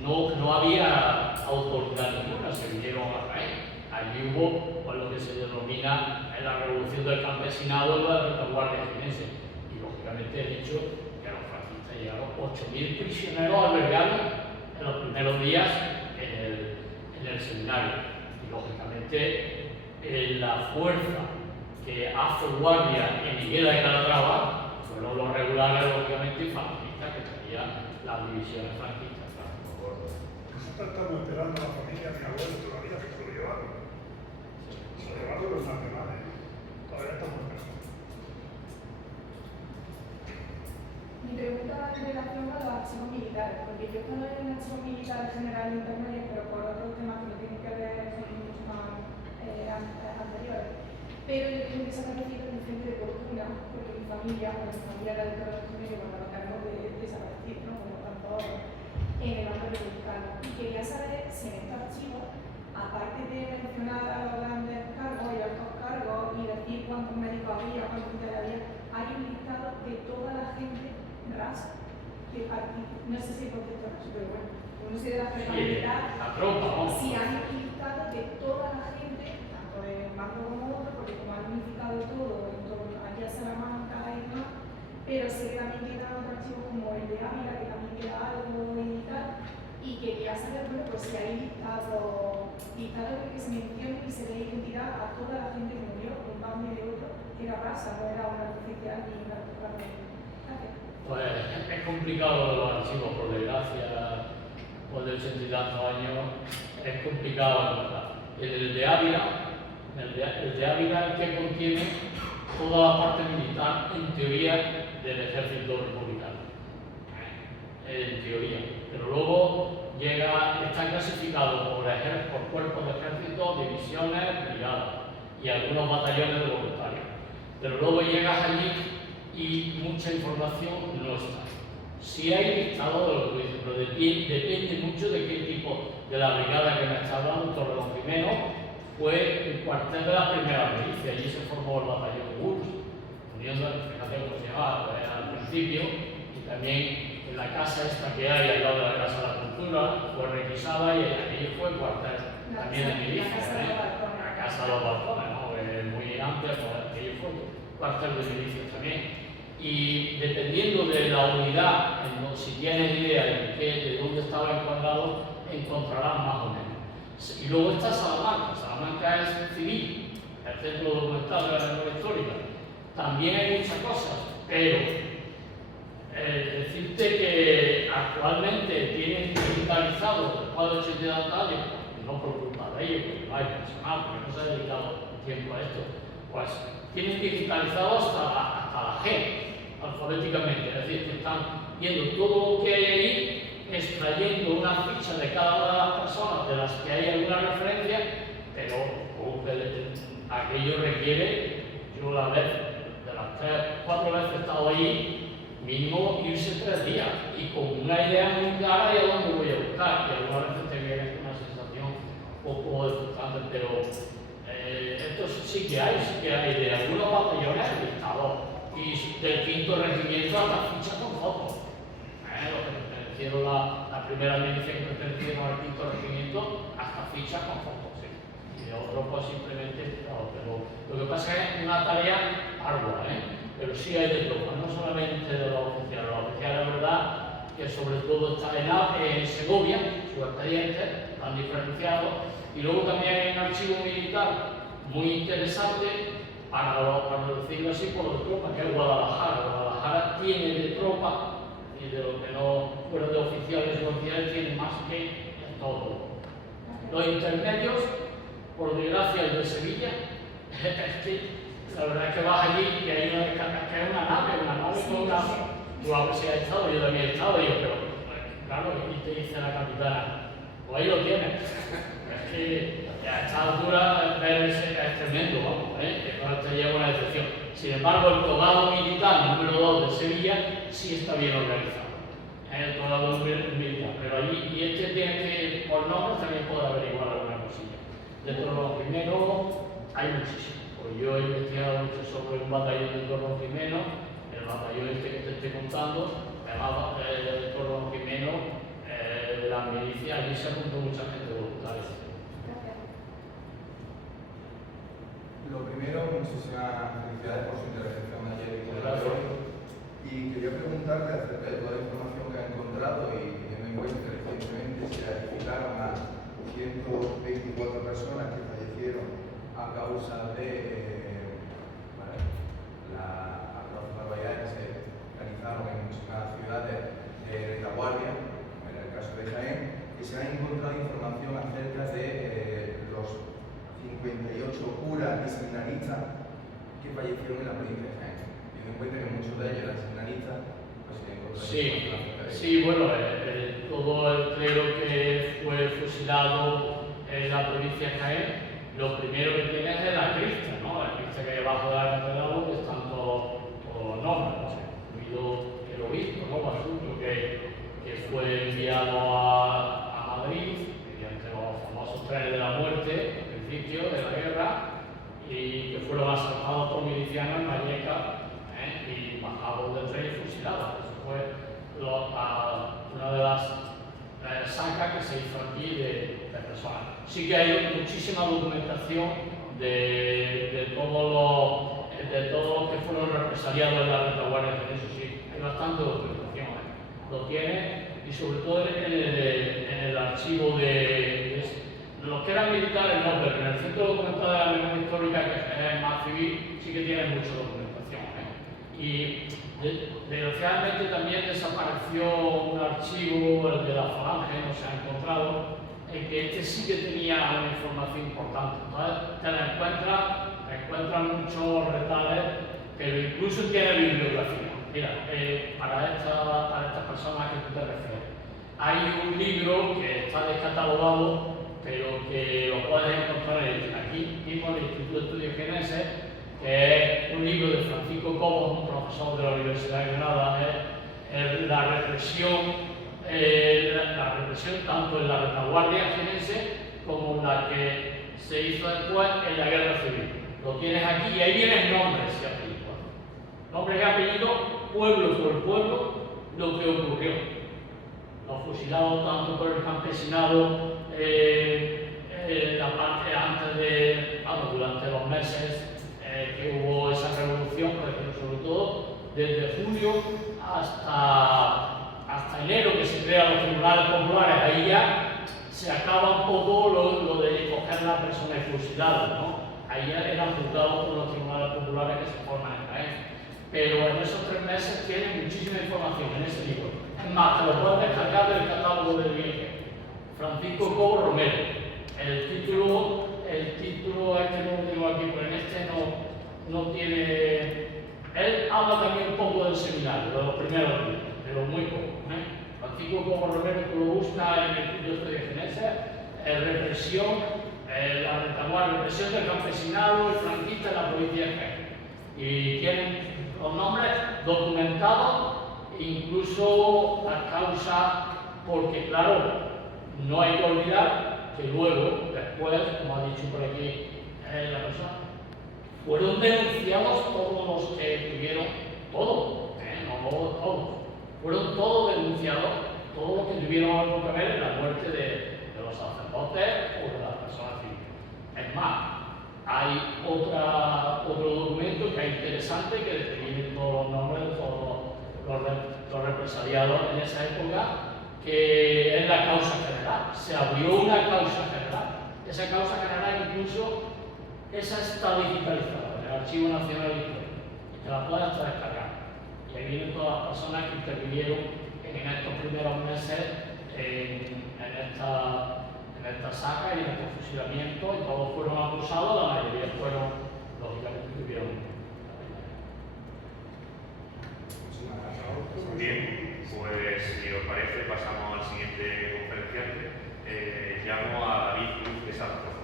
No había autoridad ninguna, se vinieron a Jaén. Allí hubo pues, lo que se denomina la revolución del campesinado y la retaguardia jienense. Y lógicamente he dicho que a los fascistas llegaron 8.000 prisioneros albergados en los primeros días en el seminario. Y lógicamente la fuerza que hace guardia en Higuera y Calatrava fueron los regulares, lógicamente, y fascistas que tenían las divisiones franquistas. Nosotros estamos esperando a la familia de mi abuelo todavía que se lo llevaron. Se lo llevaron los nacionales. Todavía estamos esperando. Mi pregunta en relación a la archivos militares, porque yo esto no es un archivo militar general de internet, pero por otros temas que no tienen que ver con mucho más anteriores. Pero yo tengo que sacar el centro de fortuna, porque mi familia era de todos los colegios cuando lo cargamos de desaparecido, ¿no? Como tanto en el ámbito republicano. Y quería saber si en estos archivos, aparte de mencionar a los grandes cargos y altos cargos y decir cuántos médicos había, cuántos militares había, hay un listado de toda la gente raza que participa. No sé si el concepto es pero bueno, uno se da la la tropa, vamos. si hay un listado de toda la gente, tanto de mando como otro, porque como han unificado todo en torno allá a Salamanca y demás, pero sé que también quedan otros archivos como el de Ávila, que también queda algo y tal, y quería saber, bueno, pues si hay listados que se mencionen y se dé identidad a toda la gente que murió, un bando y de otro, que era raza, no era una oficial ni una parte. Gracias. Pues es complicado los archivos, por desgracia, por de 80 y tantos años, es complicado en verdad. El de Ávila, el de Ávila es el que contiene toda la parte militar, en teoría, del ejército republicano. En teoría. Pero luego está clasificado por cuerpos de ejército, divisiones, brigadas y algunos batallones de voluntarios. Pero luego llegas allí y mucha información no está. Sí hay listado de lo que tú dices, pero depende mucho de qué tipo de la brigada que me está hablando. Torreón Jimeno fue el cuartel de la primera milicia, allí se formó el batallón de Urs, uniendo fíjate cómo se llamaba, pues, al principio, y también en la casa esta que hay al lado de la Casa de la Cultura fue requisada y aquello fue el cuartel también de milicia, la Casa de los Balcones, ¿no? Es muy amplia, pues aquello fue el cuartel de milicia también. Y dependiendo de la unidad, si tienes idea de dónde estaba encuadrado, encontrarás más o menos. Y luego está Salamanca. Salamanca es civil, el centro documental de la memoria histórica. También hay muchas cosas, pero decirte que actualmente tienen digitalizado después de 80 años, no por culpa de ellos, porque no hay personal, porque no se ha dedicado tiempo a esto, pues tienen digitalizado hasta la G, alfabéticamente, es decir, que están viendo todo lo que hay ahí, extrayendo una ficha de cada una de las personas de las que hay alguna referencia, pero aquello requiere, yo la vez, de las 3 o 4 veces he estado ahí, mínimo irse 3 días y con una idea muy clara de a dónde voy a buscar, y algunas veces te viene una sensación un poco frustrante, pero esto sí que hay de algunos batallones listados y del 5º regimiento hasta fichas con fotos. Los que pertenecieron la primera milicia que pertenecieron al 5º regimiento hasta fichas con fotos, sí. Y de otros pues simplemente, claro, pero lo que pasa es una tarea ardua, pero sí hay de todo, no solamente de los oficiales. Los oficiales, la verdad, que sobre todo está en Segovia, sus expedientes están diferenciados, y luego también hay un archivo militar muy interesante, para decirlo así, por de tropa, que es Guadalajara. Guadalajara tiene de tropa, y de lo que no fuera de oficiales o oficiales, tiene más que en todo. Los intermedios, por desgracia, el de Sevilla, es que la verdad es que vas allí y hay una nave con una... Tú a ver si has estado, yo también he estado, pero claro, y te dice la capitana, pues ahí lo tienes. Es que a esta altura es tremendo, vamos, que no te lleva una decepción. Sin embargo, el togado militar número 2 de Sevilla sí está bien organizado. El togado militar, pero allí, y este tiene que, por nombres también puede averiguar alguna cosilla. De Torreón Jimeno hay muchísimo. Pues yo he investigado mucho sobre un batallón de Torreón Jimeno, el batallón este que te estoy contando, además de Torreón Jimeno, la milicia, allí se apuntó mucha gente voluntaria. Lo primero, muchísimas felicidades por su intervención ayer y por el hoy. Y quería preguntarle acerca de toda la información que ha encontrado y teniendo en cuenta que recientemente se identificaron a 124 personas que fallecieron a causa de las barbaridades que se realizaron en muchísimas ciudades de retaguardia, en el caso de Jaén, y se ha encontrado información acerca de los 58 curas y seminaristas que fallecieron en la provincia de Jaén, teniendo en cuenta que muchos de ellos eran seminaristas Pues si encontráis Sí, información acerca de sí, bueno, todo el clero que fue fusilado en la provincia de Jaén, lo primero que tiene es la crista, ¿no? La crista que hay debajo de la catedral, que están todos los nombres, ¿no? Incluido el obispo, ¿no? Basulto, que fue enviado a Madrid mediante los famosos trenes de la muerte, al principio de la guerra, y que fueron asaltados por milicianos en Vallecas, y bajados del tren y fusilados. Eso fue una de las sacas que se hizo aquí de personas. Sí que hay muchísima documentación de todos los que fueron represaliados en la retaguardia, eso sí, hay bastante documentación. Lo tiene, y sobre todo en el archivo de los que eran militares, no, pero en el Centro Documental de la Memoria Histórica, que es más civil, sí que tiene mucha documentación. Y desgraciadamente también desapareció un archivo, el de la Falange, no se ha encontrado, en que este sí que tenía una información importante. Entonces te la encuentras muchos retales, pero incluso tiene bibliografía. Mira, para estas personas que tú te refieres, hay un libro que está descatalogado, pero que lo puedes encontrar aquí mismo en el Instituto de Estudios Geneses, que es un libro de Francisco Cobos, un profesor de la Universidad de Granada, la represión tanto en la retaguardia jienense como la que se hizo después en la Guerra Civil. Lo tienes aquí y ahí vienen nombres y apellidos. Nombres y apellidos, pueblo por pueblo, lo que ocurrió. Los fusilados tanto por el campesinado, la parte durante los meses que hubo esa revolución, pero sobre todo desde julio hasta enero, que se crean los tribunales populares. Ahí ya se acaba un poco lo de coger a la persona fusilada, ¿no? Ahí ya eran juzgados por los tribunales populares que se forman en Jaén. Pero en esos 3 meses tienen muchísima información en ese libro. Es más, te lo puedes descargar del catálogo del INE. Francisco Cobo Romero. El título este no lo tengo aquí, pero en este no tiene. Él habla también un poco del seminario, de los primeros días, pero muy poco. Francisco Cobo Romero, tú lo buscas en el Instituto de Estudios Geneses, represión, la retaguardia, represión del campesinado y franquista en la provincia de Jaén. Y tienen los nombres documentados, incluso las causas, porque claro, no hay que olvidar que luego, después, como ha dicho por aquí la persona, fueron denunciados todos los que tuvieron, todos, no todos, fueron todos denunciados, todos los que tuvieron algo que ver en la muerte de los sacerdotes o de las personas civiles. Es más, hay otro documento que es interesante, que describe todos los nombres de todos los represaliados en esa época, que es la causa general. Se abrió una causa general. Esa causa general incluso esa está digitalizada en el Archivo Nacional Histórico y te la puedes descargar. Y ahí vienen todas las personas que intervinieron en estos primeros meses en esta saga y en estos fusilamientos, y todos fueron acusados, la mayoría fueron, lógicamente, tuvieron. Bien, pues si os parece pasamos al siguiente conferenciante. Llamo a David Cruz Quesada, por favor.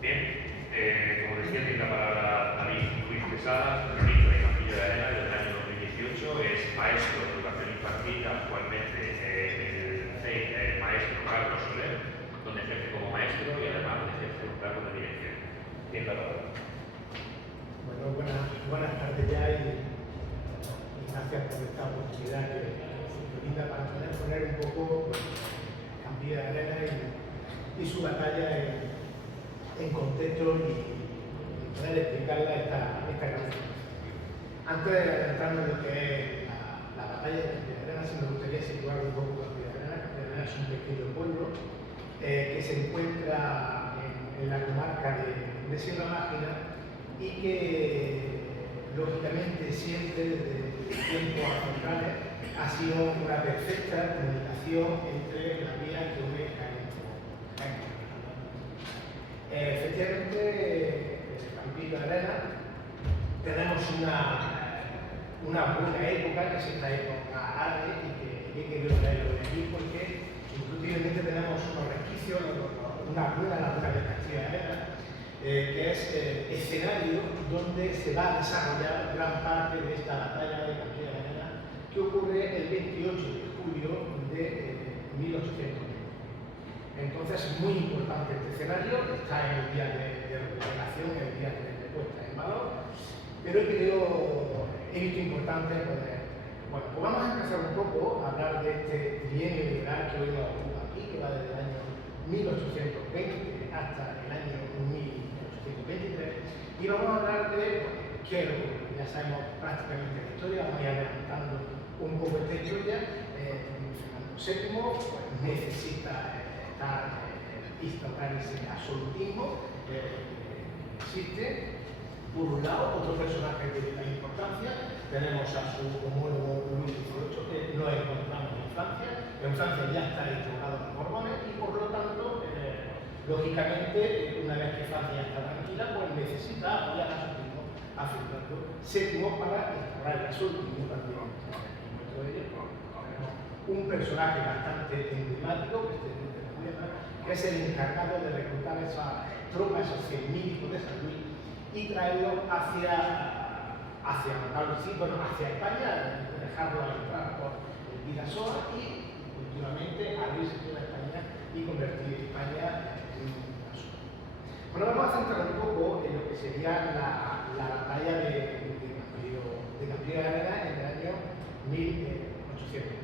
Bien, como decía, tiene la palabra David Luis Quesada, cronista de Campillo de Arena, repite actualmente el CEI, el maestro Carlos Soler, donde ejerce como maestro y además ejerce un cargo de dirección. Tiene la palabra. Bueno, buenas tardes ya y gracias por esta oportunidad que nos brinda para poner un poco Campilla de Arena y su batalla en contexto y poder explicarla esta canción. Antes de adentrarnos en lo que es la batalla de Campilla de Arena, sí me gustaría situar un poco Campilla de Arena. Campilla de Arena es un pequeño pueblo que se encuentra en la comarca de Sierra Mágina y que lógicamente siempre desde tiempos ancestrales ha sido una perfecta comunicación entre las vías que une Jaén. Efectivamente, Campillo de Arena tenemos una buena época, que es esta época árabe, y que he querido traerlo de aquí porque inclusivamente tenemos unos resquicios, una buena laguna de Castilla de Arena, que es escenario donde se va a desarrollar gran parte de esta batalla de Castilla de Arena, que ocurre el 28 de julio de 1820. Entonces es muy importante este escenario, está en el día de recuperación, en el día de puesta en valor, pero he visto importante poder. Bueno, pues vamos a empezar un poco a hablar de este trienio liberal que hoy nos ocupa aquí, que va desde el año 1820 hasta el año 1823, y vamos a hablar de qué es lo que ya sabemos prácticamente la historia, vamos a ir adelantando un poco esta historia. Fernando VII pues, necesita instaurar ese absolutismo que existe. Por un lado, otro personaje de gran importancia, tenemos a su homólogo Luis XVIII, que lo encontramos en Francia. En Francia ya está instaurado los Borbones y por lo tanto, lógicamente, una vez que Francia está tranquila, pues necesita apoyar a su primo, a Fernando VII, para instaurar el absolutismo también. En nuestro de ellos tenemos un personaje bastante emblemático, que es el encargado de reclutar esas tropas, esos 100.000 hijos de San Luis, y traerlos hacia España, dejarlo entrar por el Vidasoa y últimamente abrirse toda España y convertir España en un Vidasoa. Bueno, vamos a centrar un poco en lo que sería la batalla de Campilla de Arena en el año 1800.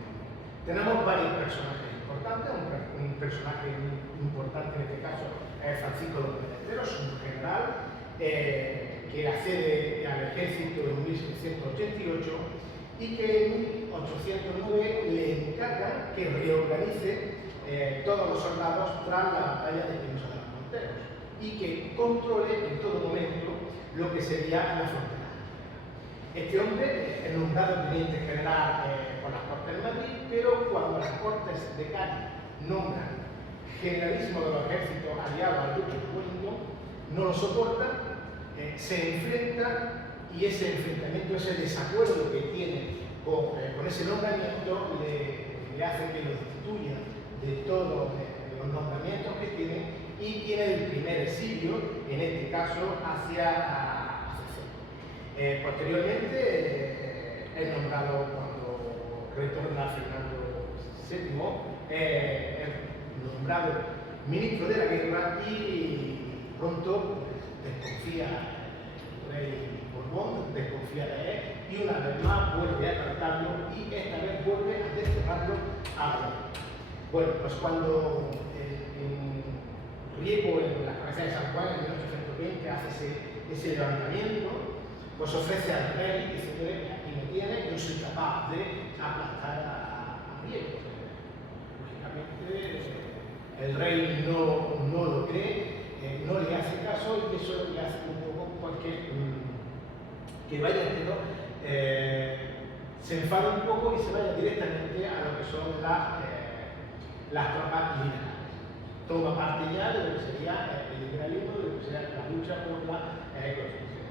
Tenemos varios personajes importantes. Un personaje muy importante en este caso es Francisco López de Esteros, un general que accede al ejército en 1788 y que en 1809 le encarga que reorganice todos los soldados tras la batalla de Espinosa de los Monteros y que controle en todo momento lo que sería la frontera. Este hombre es nombrado teniente general por las Cortes de Madrid, pero cuando las Cortes de Cádiz nombran generalísimo de los ejércitos aliados al duque de Wellington, no lo soporta, se enfrenta y ese enfrentamiento, ese desacuerdo que tiene con ese nombramiento le hace que lo destituya de todos los nombramientos que tiene y tiene el primer exilio, en este caso hacia posteriormente es nombrado cuando retorna Fernando VII, es nombrado ministro de la guerra y pronto desconfía el rey Borbón, desconfía de él y una vez más vuelve a tratarlo y esta vez vuelve a desterrarlo a Madrid. Bueno, pues cuando Riego en la cabeza de San Juan en 1820 hace ese levantamiento, pues ofrece al rey y dice: aquí me tiene, yo soy capaz de aplastar a Riego. Lógicamente el rey no lo cree, no le hace caso y eso le hace un poco que vaya entero, se enfada un poco y se vaya directamente a lo que son las tropas liberales. Toma parte ya de lo que sería el liberalismo, de lo que sería la lucha por la constitución.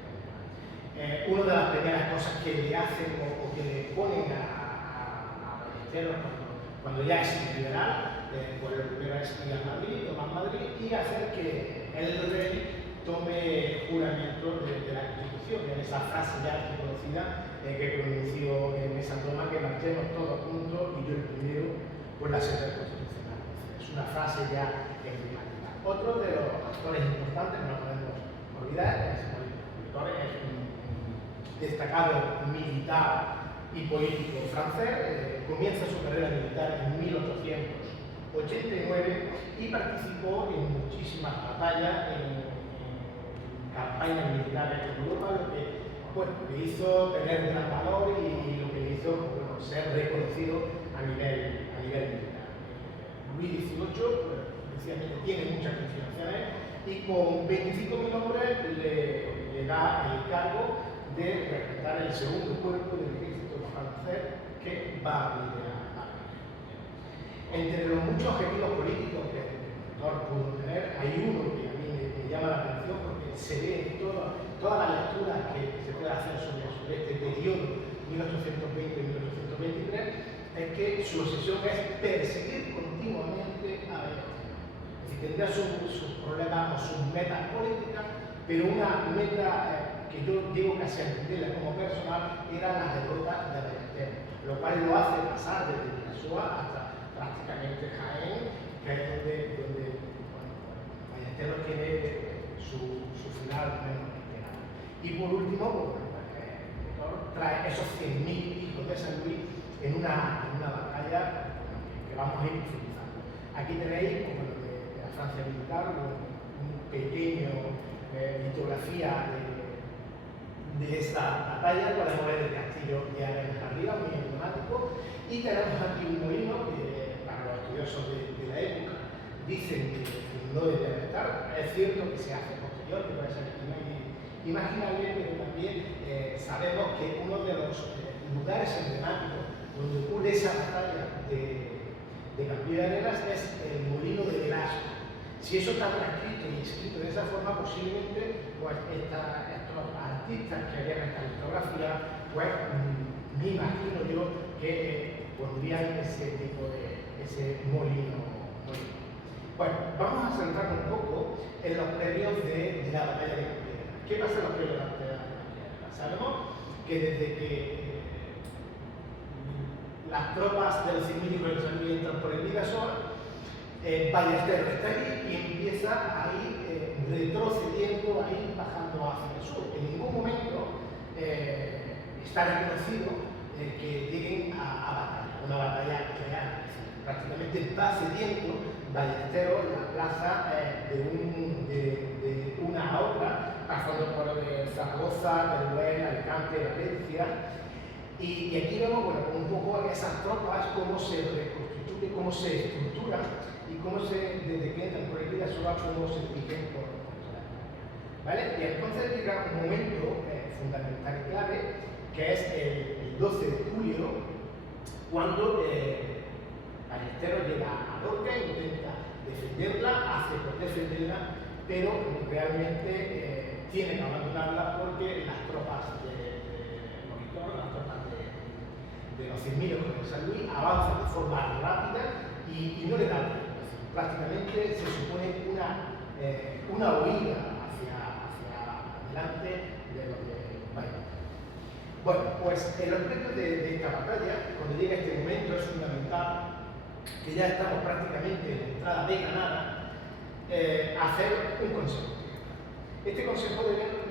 Una de las primeras cosas que le hacen o que le ponen a Ballesteros cuando ya es liberal, pues lo primero es ir a Madrid, tomar Madrid y hacer que el rey tome juramento de la Constitución, en esa frase ya conocida que pronunció en esa toma, que marchemos todos juntos y yo el primero por la senda constitucional. Es una frase ya emblemática. Otro de los actores importantes, no podemos olvidar, es un destacado militar y político francés. Comienza su carrera militar en 1889 y participó en muchísimas batallas, en campañas militares en Europa, lo que le hizo tener gran valor y lo que le hizo ser reconocido a nivel militar. Luis XVIII precisamente tiene muchas consideraciones y con 25.000 hombres le da el cargo de respetar el segundo cuerpo del ejército francés que va a liderar. Entre los muchos objetivos políticos que el autor pudo tener, hay uno que a mí me llama la atención porque se ve en todas las lecturas que se puede hacer sobre este periodo 1820-1823, es que su obsesión es perseguir continuamente a Beethoven. Es decir, tendrá sus problemas o sus metas políticas, pero una meta que yo digo casi a entenderla como personal era la derrota de Ballester, lo cual lo hace pasar desde Vidasoa hasta prácticamente Jaén, que es donde Ballester tiene su final menos esperado. Y por último, trae esos 100.000 hijos de San Luis en una batalla que vamos a ir profundizando. Aquí tenéis, de la Francia militar, un pequeño litografía de esta batalla. Podemos ver el castillo de Arenas arriba, muy emblemático, y tenemos aquí un molino que para los estudiosos de la época dicen que no debe estar. Es cierto que se hace posterior, que puede ser imaginable, pero también sabemos que uno de los lugares emblemáticos donde ocurre esa batalla de Castillo de Arenas es el molino de Velasco. Si eso está transcrito y escrito de esa forma, posiblemente pues, estos artistas que harían esta litografía, pues me imagino yo que pondrían ese tipo ese molino. Bueno, vamos a centrarnos un poco en los previos de la batalla de Castillo. ¿Qué pasa en los previos de la batalla de Castillo? Sabemos que desde que las tropas de los 100.000 hijos de San Luis entran por el Vidasoa, Ballester está allí y empieza a ir retrocediendo, a ir bajando hacia el sur. En ningún momento está reconocido que lleguen a batalla, una batalla real. Prácticamente va cediendo Ballesteros la plaza de una a otra, pasando por Zaragoza, Teruel, Alicante, Valencia. Y aquí vemos un poco esas tropas, cómo se reconstituyen, cómo se estructuran y cómo desde que entran por el Vidasoa, cómo se dirigen por la ¿vale? Y entonces llega un momento fundamental y clave, que es el 12 de julio, cuando Ballesteros llega a Lorca e intenta defenderla, hace por defenderla, pero realmente tiene que abandonarla porque las tropas de Monitor, las tropas de los 100.000 de San Luis, avanzan de forma rápida y no le dan tiempo. Prácticamente se supone una huida hacia adelante de los de Ballester. Bueno, pues en los previos de esta batalla, cuando llega este momento, es fundamental que ya estamos prácticamente en la entrada de Granada, hacer un consejo. Este consejo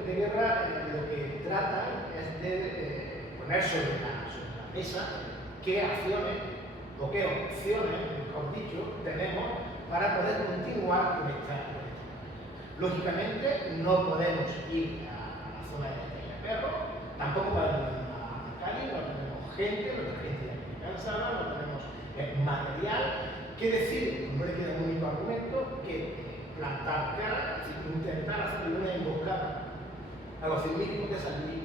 de guerra lo que trata es de poner sobre la mesa qué acciones o qué opciones, mejor dicho, tenemos para poder continuar con esta batalla. Lógicamente no podemos ir a la zona de Perro, tampoco podemos ir a Cali, no tenemos gente, nuestra gente ya está cansada, no tenemos material. ¿Qué decir? No le queda un único argumento que plantar cara, es decir, intentar hacer una emboscada a los 100.000 de San Luis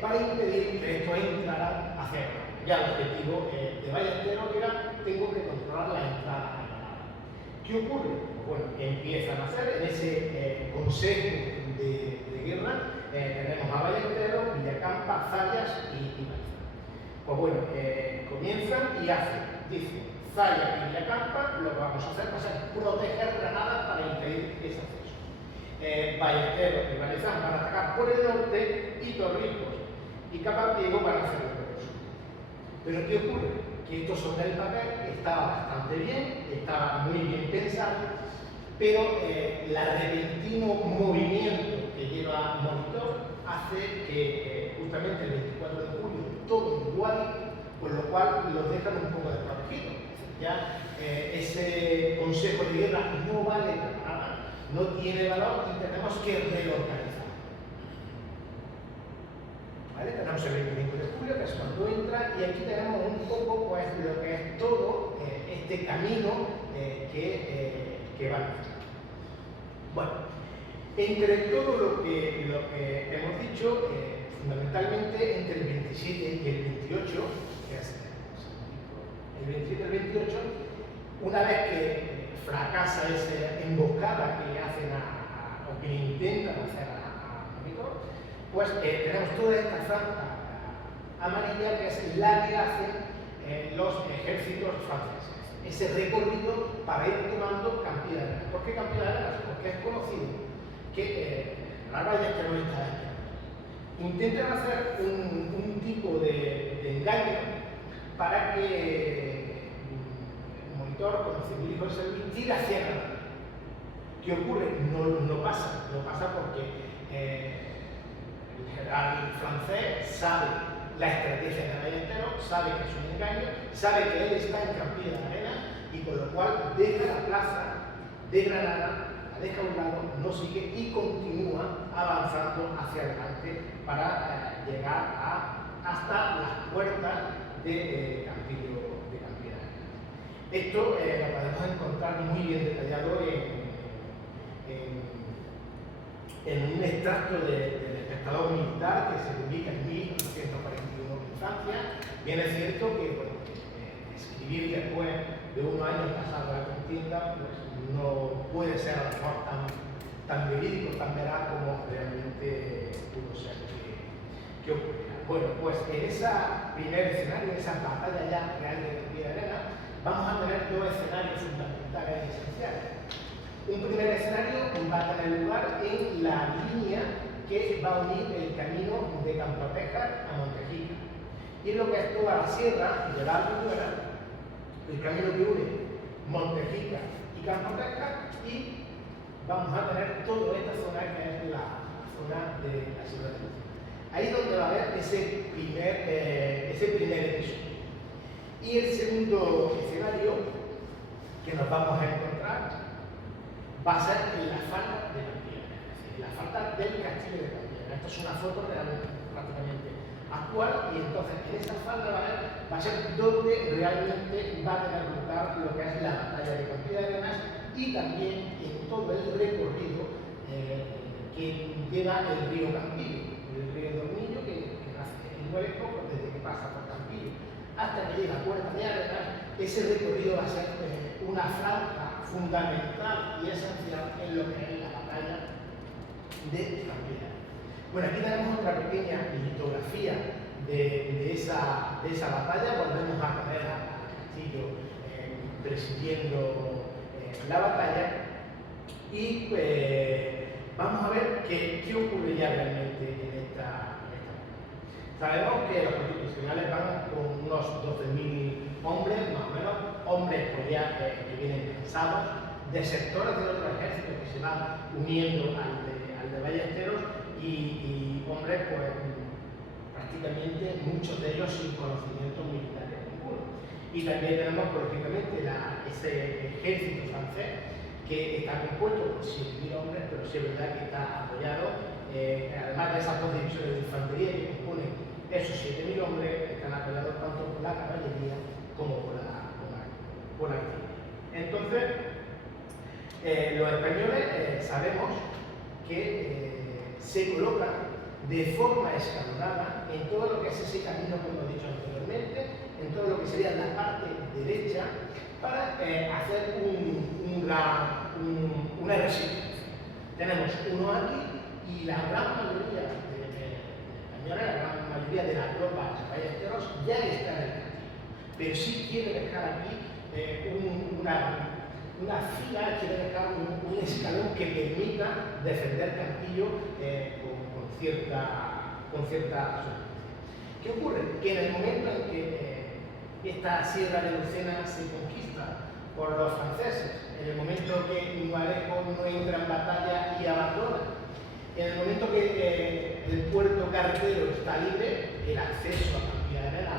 para impedir que esto entrara hacia Granada. Ya el objetivo de Ballesteros era: tengo que controlar la entrada a Granada. ¿Qué ocurre? Pues bueno, empiezan a hacer en ese consejo de guerra, tenemos a Ballesteros, Villacampa, Zayas y Baeza. Pues bueno, comienzan y hacen, dicen, Zayas y Villacampa, lo que vamos a hacer va a ser proteger Granada para impedir ese acceso. Ballesteros y Valizán van a atacar por el norte y Torrijos y Capapliego van a hacerlo por el sur. Pero ¿qué ocurre? Que esto sobre el papel estaba bastante bien, estaba muy bien pensado, pero el repentino movimiento que lleva Monitor hace que justamente el 24 de julio todo igual, con lo cual los dejan un poco desprotegidos. Ya ese consejo de guerra no vale para nada, no tiene valor y tenemos que reorganizar. ¿Vale? Tenemos el 25 de julio, que es cuando entra, y aquí tenemos un poco pues, lo que es todo este camino que va a hacer. Bueno, entre todo lo que hemos dicho, fundamentalmente entre el 27 y el 28, que es el 27 y el 28, una vez que fracasa esa emboscada que le hacen o que intentan hacer a Monitor, pues tenemos toda esta franja amarilla que es la que hacen los ejércitos franceses. Ese recorrido para ir tomando Campillo de Arenas. ¿Por qué Campillo de Arenas? Porque es conocido que las vallas terroristas intentan hacer un tipo de engaño para que el Monitor, con el civil de servicio, tire hacia Granada. ¿Qué ocurre? No pasa porque el general francés sabe la estrategia de Ballesteros, sabe que es un engaño, sabe que él está en Campillo de Arenas y con lo cual deja la plaza de Granada, la deja a un lado, no sigue y continúa avanzando hacia adelante para llegar hasta las puertas de Campillo de Arenas. Esto lo podemos encontrar muy bien detallado en un extracto del espectador militar que se publica en 1941 en Francia. Bien es cierto que escribir después de unos años pasados la contienda pues no puede ser a lo mejor tan verídico, tan veraz como realmente pudo ser que ocurriera. Bueno, pues en ese primer escenario, en esa batalla ya real de Campillo de Arenas, vamos a tener dos escenarios fundamentales y esenciales. Un primer escenario va a tener lugar en la línea que va a unir el camino de Campotejas a Montejica. Y es lo que es toda la sierra de la Albufera, el camino que une Montejica y Campotejas, y vamos a tener toda esta zona que es la zona de la Sierra de Luz. Ahí es donde va a haber ese primer episodio. Y el segundo escenario que nos vamos a encontrar va a ser en la falda de Campillo, es decir, la falda del castillo de Campillo. Esta es una foto realmente prácticamente actual y entonces en esa falda va a ser donde realmente va a tener lugar lo que es la batalla de Campillo de Arenas y también en todo el recorrido que lleva el río Campillo, el río Dornillo que nace en Huelco desde que pasa por Campillo hasta que llega a Puerta de Arenas. Ese recorrido va a ser una franja fundamental y esencial en lo que es la batalla de Campillo. Bueno, aquí tenemos otra pequeña litografía de esa batalla. Volvemos a tener al castillo presidiendo la batalla y vamos a ver qué ocurre ya realmente en esta batalla. Sabemos que los constitucionales van con unos 12.000 hombres, más o menos, hombres pues ya que vienen cansados, de sectores de otros ejércitos que se van uniendo al de Ballesteros y hombres pues prácticamente muchos de ellos sin conocimientos militares ninguno. Y también tenemos lógicamente ese ejército francés que está compuesto por 7.000 hombres, pero sí es verdad que está apoyado, además de esas dos divisiones de infantería que componen esos 7.000 hombres, están apoyados tanto por la caballería como por la artillería. Entonces, los españoles sabemos que se colocan de forma escalonada en todo lo que es ese camino que hemos dicho anteriormente, en todo lo que sería la parte derecha, para hacer una resistencia. Tenemos uno aquí y la gran mayoría de españoles, la gran mayoría de las tropas ballesteros ya está en el castillo, pero sí quiere dejar aquí una fila, quiere dejar un escalón que permita defender Campillo con cierta solvencia. ¿Qué ocurre? Que en el momento en que esta Sierra de Lucena se conquista por los franceses, en el momento que Nuarejo no entra en batalla y abandona, en el momento que el puerto carretero está libre, el acceso a Campilla de Arena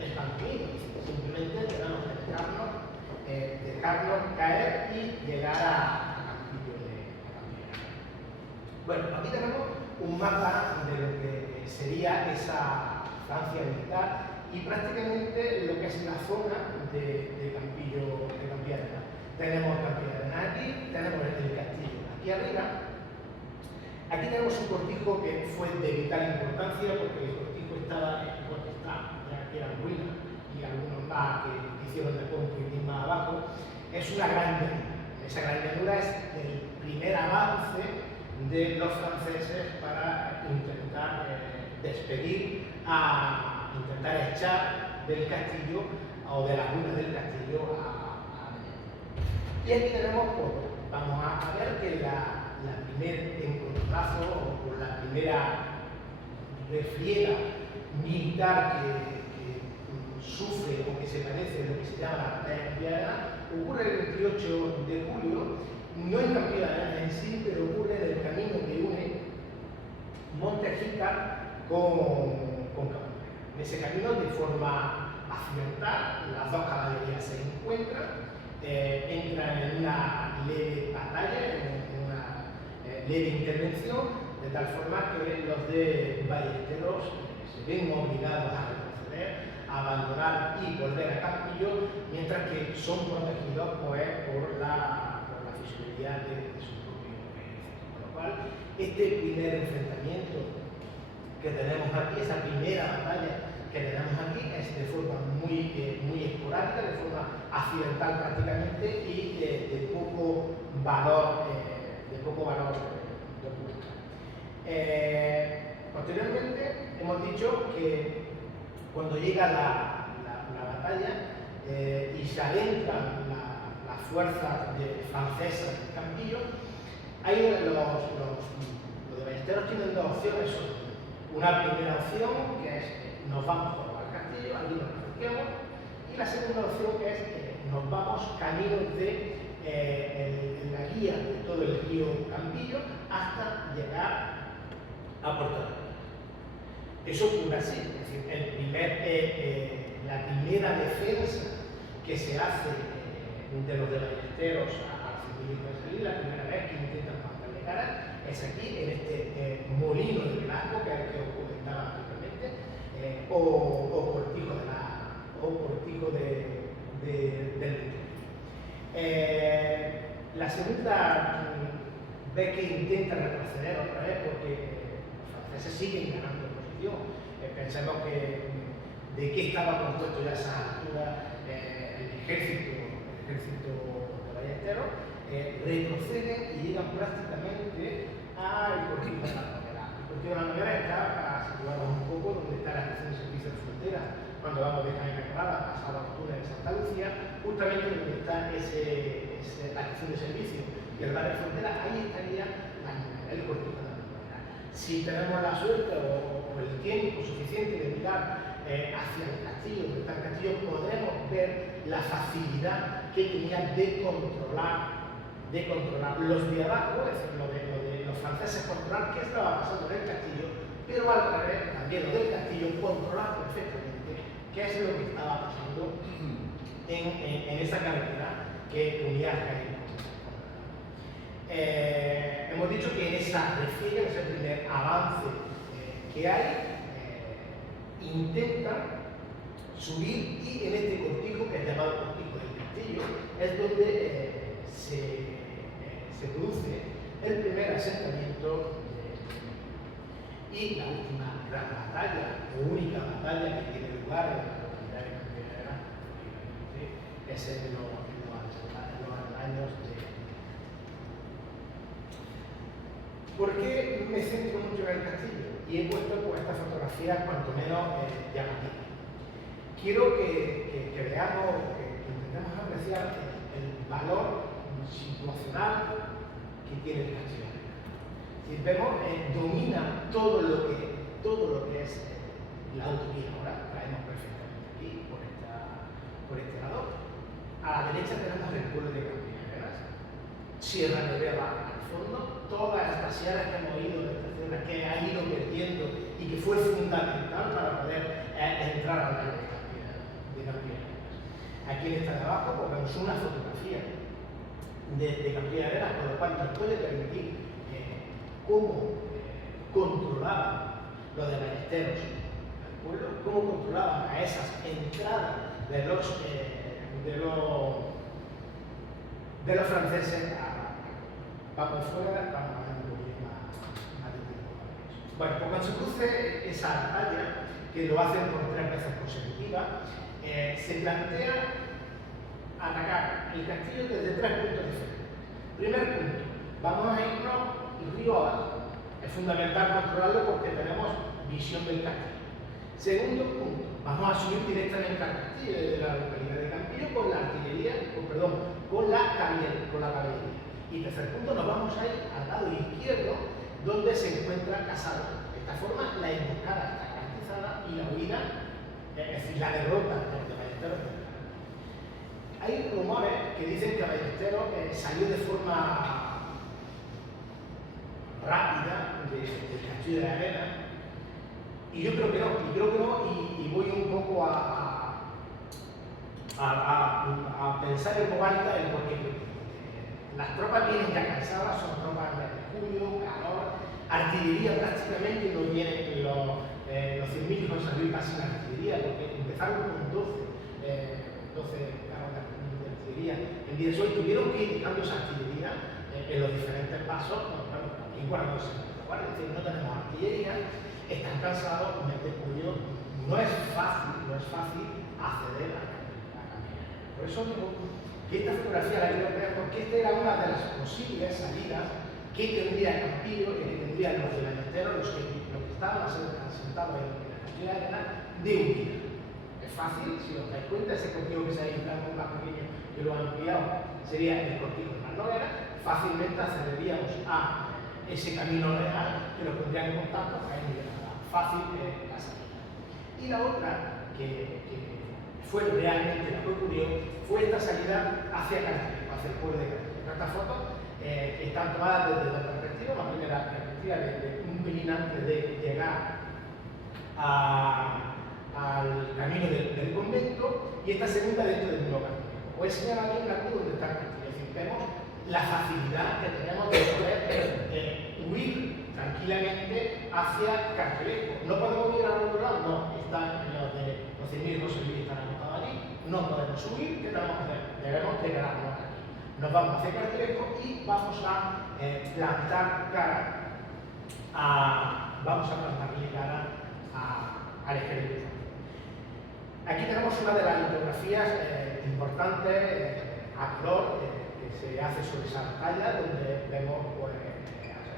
es mantenido. Simplemente tenemos que dejarnos caer y llegar a Campillo de Arena. Bueno, aquí tenemos un mapa de lo que sería esa Francia militar y prácticamente lo que es la zona de Campillo de Arena. Tenemos Campillo de Arena aquí, tenemos el castillo aquí arriba. Aquí tenemos un cortijo que fue de vital importancia porque el cortijo estaba en donde está, ya que era en ruina, y algunos más que hicieron después un poquitín más abajo. Es una gran llanura. Esa gran llanura es el primer avance de los franceses para intentar despedir, intentar echar del castillo o de las ruinas del castillo a y aquí tenemos, pues, vamos a ver que la primer encontronazo o la primera refriega militar que sufre o que se parece a lo que se llama la batalla de Campilla de Arena ocurre el 28 de julio, no en Campilla de Arena en sí, pero ocurre en el camino que une Montejica con Campilla. En ese camino, de forma accidental, las dos caballerías se encuentran, entran en una leve batalla, en una leve intervención, de tal forma que los de Ballesteros se ven obligados a retroceder, a abandonar y volver a Campillo, mientras que son protegidos pues, por la fisonomía de su propio ejército. Con lo cual, este primer enfrentamiento que tenemos aquí, esa primera batalla que tenemos aquí, es de forma muy esporádica, de forma accidental prácticamente y de poco valor documental. Posteriormente, hemos dicho que cuando llega la batalla y se adentran las fuerzas francesas en Campillo, ahí los de Ballesteros tienen dos opciones. Una primera opción, que es nos vamos por el castillo, allí nos refugiamos, y la segunda opción es nos vamos camino de la guía de todo el río Campillo hasta llegar a Puerto Rico. Eso ocurre así, es decir, la primera defensa que se hace de los de Ballesteros al civilismo de salir, la primera vez que intentan plantarle cara, es aquí, en este molino de Velasco que os comentaba anteriormente, o cortijo del la segunda vez que intenta retroceder otra vez porque los franceses siguen ganando posición. Pensemos que de qué estaba compuesto ya a esa altura el ejército de Ballesteros, retroceden y llegan prácticamente al cortijo de la Noguera. El cortijo de la Noguera está, para situarnos un poco, donde está la estación de servicio de frontera. Cuando vamos de Jaén a Granada, pasado los túneles de Santa Lucía, justamente donde está la estación de servicio y el bar de frontera, ahí estaría el cortijo de la Noguera. Si tenemos la suerte o el tiempo suficiente de mirar hacia el castillo, donde está el castillo, podremos ver la facilidad que tenían de controlar los de abajo, es decir, lo de los franceses, controlar qué estaba pasando en el castillo, pero al revés, también lo del castillo, controlar perfectamente qué es lo que estaba pasando en esa carretera que unía Jaén con Granada. Hemos dicho que en esa refriega, en ese primer avance que hay, intentan subir y en este cortijo, que es llamado cortijo del castillo, es donde se produce el primer asentamiento y la última gran batalla, o única batalla que tiene lugar en la localidad de Campilla de Arena, es el de los años de... ¿Por qué me centro mucho en el castillo? Y he puesto pues, esta fotografía cuanto menos llamativa. Quiero que veamos, que intentemos apreciar valor situacional que tiene el castillo de Arenas. Si vemos, domina todo lo que es la autovía. Ahora traemos perfectamente aquí por este lado. A la derecha tenemos el pueblo de Campilla de Arenas, Sierra Nevada al fondo, todas estas sierras que hemos ido de esta zona, que ha ido perdiendo y que fue fundamental para poder entrar al valle de Campilla de Arenas. Aquí en esta de abajo pues, vemos una fotografía de Campilla de Arenas, con lo cual nos puede permitir cómo controlaban los de Ballesteros al pueblo, cómo controlaban a esas entradas de los franceses vamos fuera, vamos a ver un poquito más de tiempo. Bueno, pues cuando se cruce esa batalla, que lo hacen por 3 veces consecutivas, se plantea atacar el castillo desde 3 puntos diferentes. Primer punto, vamos a irnos el río abajo. Es fundamental controlarlo porque tenemos visión del castillo. Segundo punto, vamos a subir directamente al castillo desde la localidad de Campillo con la artillería, con la caballería. Y tercer punto, nos vamos a ir al lado izquierdo donde se encuentra Casado. De esta forma, la emboscada está garantizada y la huida, es decir, la derrota de Ballesteros. Hay rumores que dicen que Ballesteros salió de forma rápida del castillo de Arenas. Y yo creo que no, y voy un poco a pensar en voz alta el porqué. Las tropas vienen ya cansadas, son tropas de julio, calor, artillería prácticamente no vienen los 100.000 con San Luis sin artillería, porque empezaron con 12 carros de artillería. En Videsoy tuvieron que ir cambios de artillería en los diferentes pasos, y guardándose. Es decir, no tenemos artillería, están cansados, un mes de julio, no es fácil acceder a Campilla. Por eso digo que esta fotografía la quiero ver porque esta era una de las posibles salidas que tendría Campillo y que tendrían los de Ballesteros, los que estaban asentados en la Castillo de Arenas, de huir. Es fácil, si os dais cuenta, ese cortijo que se ha inflado más pequeño que lo han ampliado sería el cortijo de Marnovera. Fácilmente accederíamos a ese camino real que nos pondría en contacto para ir fácil la salida. Y la otra, que fue realmente la que ocurrió, fue esta salida hacia Cartagena, hacia el pueblo de Cartagena. Estas fotos están tomadas desde dos perspectivas. La primera perspectiva de un pelín antes de llegar al camino del convento, y esta segunda dentro del mismo camino. Os he señalado aquí una cruz donde está el castillo. Es decir, vemos la facilidad que tenemos de poder huir tranquilamente hacia Cartagena. No podemos ir al otro lado, no, están los de los 100.000 José Luis están anotados allí, no podemos subir. ¿Qué tenemos que hacer? Debemos de quedarnos aquí. Nos vamos hacia Cartagena y vamos a plantar cara al ejército. Aquí tenemos una de las litografías importantes a color que se hace sobre esa batalla, donde vemos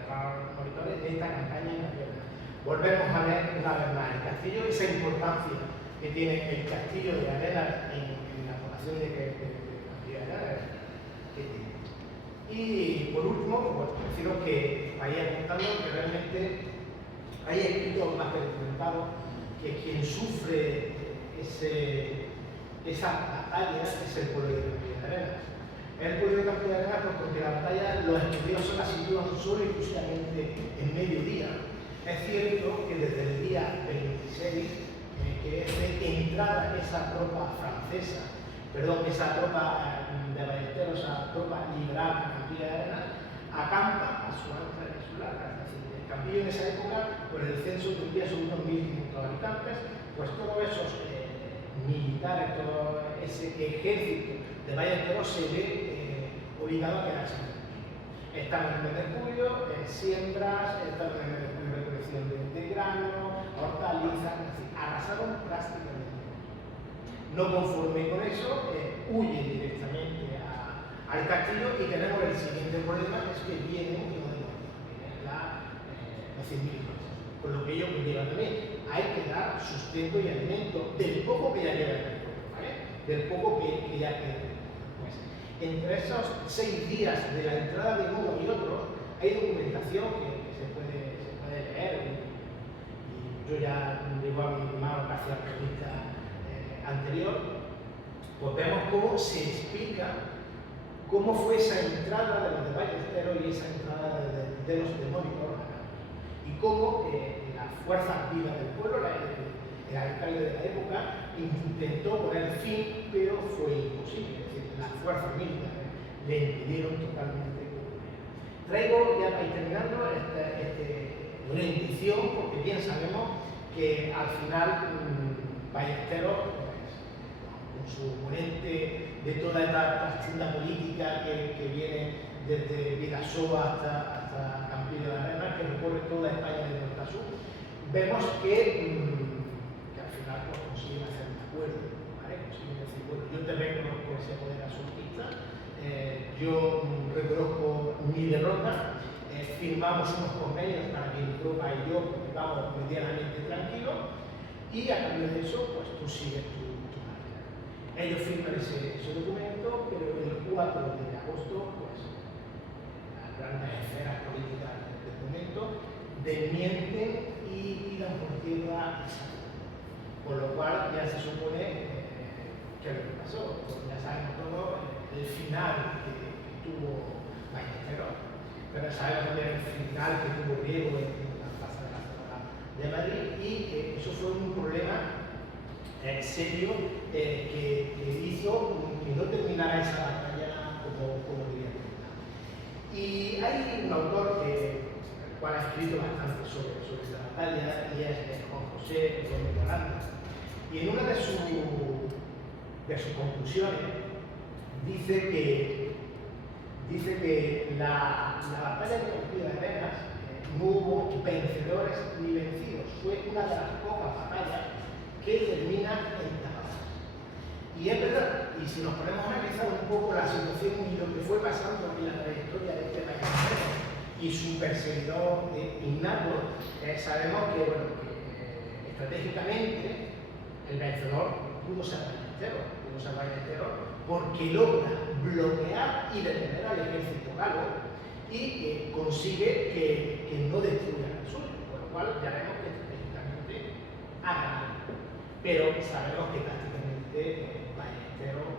a los monitores de esta campaña en Campilla de Arenas. Volvemos a ver una vez más el castillo, esa importancia que tiene el castillo de Arenas en la población de Campilla de Arenas. Y por último, pues deciros que vaya apuntando que realmente hay escritos más documentados que quien sufre esa batalla es el pueblo de Campilla de Arenas. El pueblo de Campilla de Arenas porque la batalla, los estudiosos la sitúan solo y exclusivamente en mediodía. Es cierto que desde el día 26, que es de entrada esa tropa francesa, esa tropa de Ballesteros, esa tropa liberal de Campilla de Arenas, acampa a su ancla insular. Es decir, el Campillo en esa época, por el censo tendría sobre unos 1.500 habitantes, pues todos esos militares, todo ese ejército de Ballesteros se ve obligado a quedarse en el Campillo. Estamos en el mes de julio, siembras, estamos en el mes de julio, recolección de grano, hortalizas, es decir, arrasaron prácticamente. No conforme con eso, huyen directamente al castillo y tenemos el siguiente problema, es que vienen y no vienen los 100.000. Con lo que ello conlleva también, hay que dar sustento y alimento del poco que ya lleva en el pueblo, ¿vale? Del poco que ya queda. Pues, entre esos 6 días de la entrada de uno y otro, hay documentación que se puede leer. Y yo ya digo a mi hermano casi a la revista anterior, pues vemos cómo se explica cómo fue esa entrada de los de Ballesteros y esa entrada de los demónicos y cómo las fuerzas vivas del pueblo, el alcalde de la época, intentó poner fin, pero fue imposible. Es decir, las fuerzas militares le impidieron totalmente cumplir. Traigo ya para ir terminando esta rendición, porque bien sabemos que al final Ballesteros, con su oponente de toda esta trascienda política que viene desde Vidasoa hasta Campillo de Arenas, que recorre toda España de norte a sur, vemos que al final pues, consiguen hacer un acuerdo, ¿vale? Consiguen decir, bueno, yo te reconozco ese poder absolutista, yo reconozco mi derrota, firmamos unos convenios para que mi tropa y yo vivamos medianamente tranquilos y a cambio de eso, pues tú sigues tu marcha. Ellos firman ese documento, pero el 4 de agosto, pues las grandes esferas políticas del momento desmienten y dan por tierra esa ley. Con lo cual ya se supone que lo que pasó, pues ya sabemos todo el final que tuvo Ballesteros, pero sabemos también el final que tuvo Riego en la plaza de la zona de Madrid y eso fue un problema serio que hizo que no terminara esa batalla como quería terminar. Y hay un autor el cual ha escrito bastante sobre esta batalla y es Juan José Gómez Morante. Y en una de sus conclusiones dice que la batalla de Campillo de Arenas no hubo vencedores ni vencidos. Fue una de las pocas batallas que termina en tapadas. Y es verdad, y si nos ponemos a analizar un poco la situación y lo que fue pasando en la trayectoria de este Ballesteros y su perseguidor innato, sabemos que, bueno, que estratégicamente el vencedor pudo ser Ballesteros porque logra bloquear y detener al ejército galo y consigue que no destruya el suyo, por lo cual ya vemos que estratégicamente ha ganado. Pero sabemos que prácticamente Ballesteros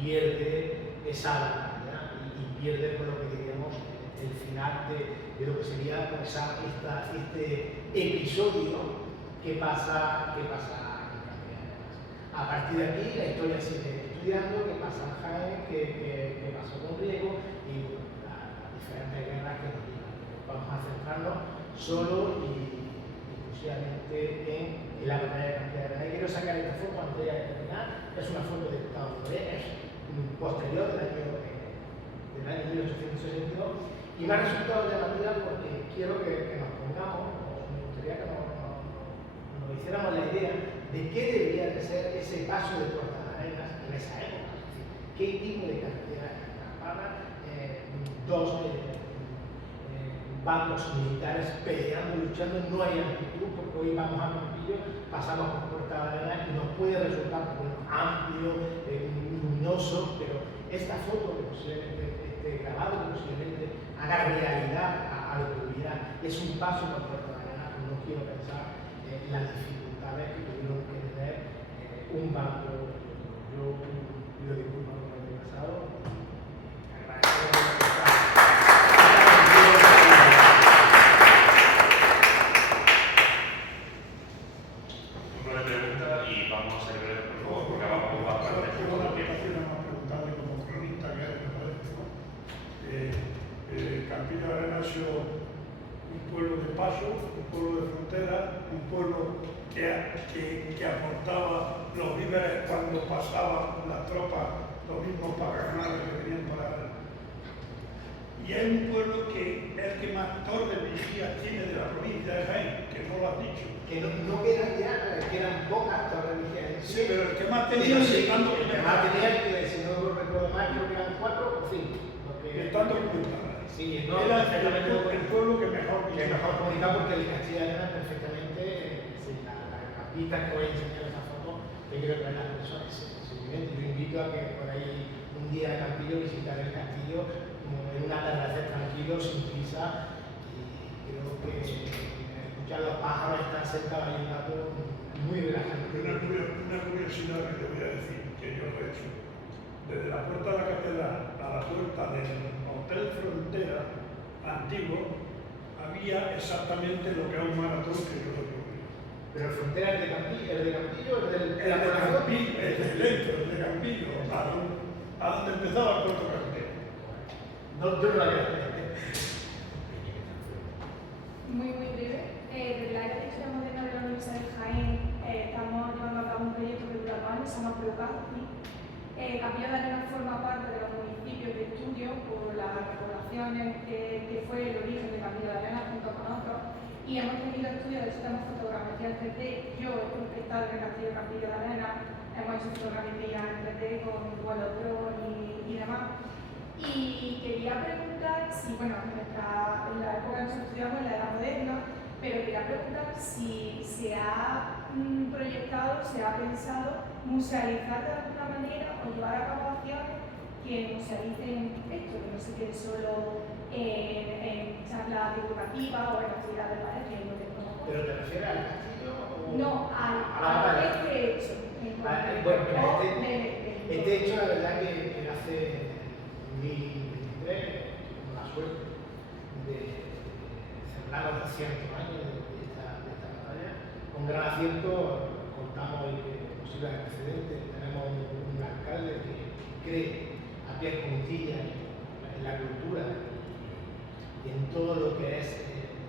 pierde esa batalla y pierde por lo que diríamos el final de lo que sería pues, este episodio que pasa en Campillo de Arenas. A partir de aquí la historia sigue estudiando qué pasa en Jaén, qué pasó con Riego y las diferentes guerras que nos llevan. Vamos a centrarnos solo y exclusivamente en la batalla de Campillo de Arenas. Quiero sacar esta foto antes de terminar. Es una foto de Gustavo Doré, es posterior del año 1862 y me ha resultado llamativa porque quiero que nos pongamos, o me gustaría que nos hiciéramos la idea de qué debería de ser ese paso de Portalarenas en esa época. Es decir, qué tipo de carretera escarpada, dos bandos militares peleando, luchando, no hay amplitud, porque hoy vamos a Campillo, pasamos por Portalarenas y nos puede resultar bueno, amplio, luminoso, pero esta foto que posiblemente este grabado que posiblemente haga realidad a lo que hubiera, es un paso por Portalarenas. No quiero pensar en las dificultades que tuvieron que tener un bando. Yo pido disculpas por lo que he pasado. Campillo de Arenas ha sido un pueblo de paso, un pueblo de frontera, un pueblo que aportaba los víveres cuando pasaban las tropas, los mismos paganos que venían para él. Y es un pueblo que es el que más torres vigías tiene de la provincia de Jaén, que no lo has dicho. Que no quedan ya, quedan pocas torres vigías. Sí, pero el que más tenía, el que más tenía, que si no recuerdo mal, creo que eran 4 o 5. Están documentadas. Sí, no, era el pueblo que mejor comunicado porque el Castilla y León perfectamente, la capita que voy a enseñar esa foto, que creo que las personas, simplemente yo invito a que por ahí un un día de Campillo, visitar el castillo en un atardecer tranquilo, sin prisa, y creo que escuchar los pájaros estar sentados en un gato muy relajante. Una curiosidad que te voy a decir, que yo he hecho. Desde la puerta de la catedral a la puerta del Hotel Frontera antiguo, había exactamente lo que es un maratón que yo lo. Pero el Frontera es de Campillo, el de Campillo, el del El de Campillo, el de dentro, el de Campillo, a donde empezaba el puerto carretero. No, yo no la veo. Muy breve. Desde la área de historia moderna de la Universidad de Jaén estamos llevando a cabo un proyecto que dura 2 años, se llama PROCACI. Campillo de Arenas forma parte de los municipios de estudio por las poblaciones que fue el origen de Campillo de Arenas junto con otros. Y hemos tenido estudios de sistemas fotográficos en 3D. Yo he estado en el castillo de Campillo de Arenas, hemos hecho fotografías en 3D con vuelos drone y demás. Y quería preguntar si, bueno, en la época que nosotros estudiamos, en la edad moderna, pero quería preguntar si se ha proyectado, se ha pensado musealizar de alguna manera o llevar a cabo acciones que musealicen esto, que no se quede solo en charlas divulgativas o en actividades para que no te conozco. ¿Pero te refieres al castillo o...? No, a este hecho. Bueno, este hecho, la verdad que hace 2023 tuvimos la suerte de celebrar los 200 años de esta batalla. Con gran acierto contamos y que posible antecedentes. Tenemos un alcalde que cree a pies juntillas en la cultura y en todo lo que es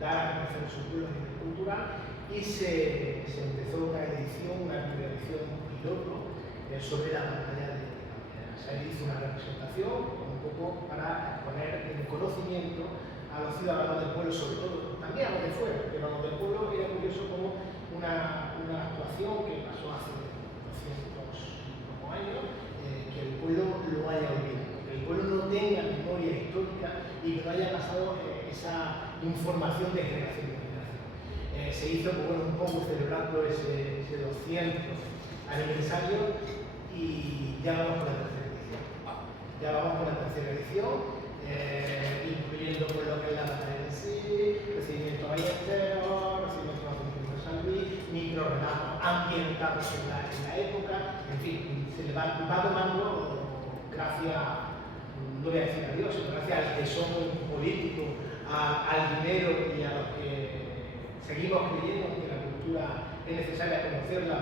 dar a conocer su pueblo a nivel cultural, y se empezó una primera edición piloto sobre la batalla de Campillo. Se hizo una representación un poco para poner en conocimiento a los ciudadanos del pueblo, sobre todo, también a los de fuera, pero a los del pueblo era curioso como una actuación que pasó hace 200 años, que el pueblo lo haya olvidado, que el pueblo no tenga memoria histórica y que no haya pasado esa información de generación en generación. Se hizo un poco celebrando ese 200 aniversario y ya vamos por la tercera edición. Incluyendo pues, lo que es la batalla en sí, recibimiento a ballesteros, recibimiento a los San Luis, microrelatos ambientados en la época, en fin, se le va tomando gracias, no voy a decir a Dios, sino gracias al tesoro político, al dinero y a los que seguimos creyendo que la cultura es necesaria conocerla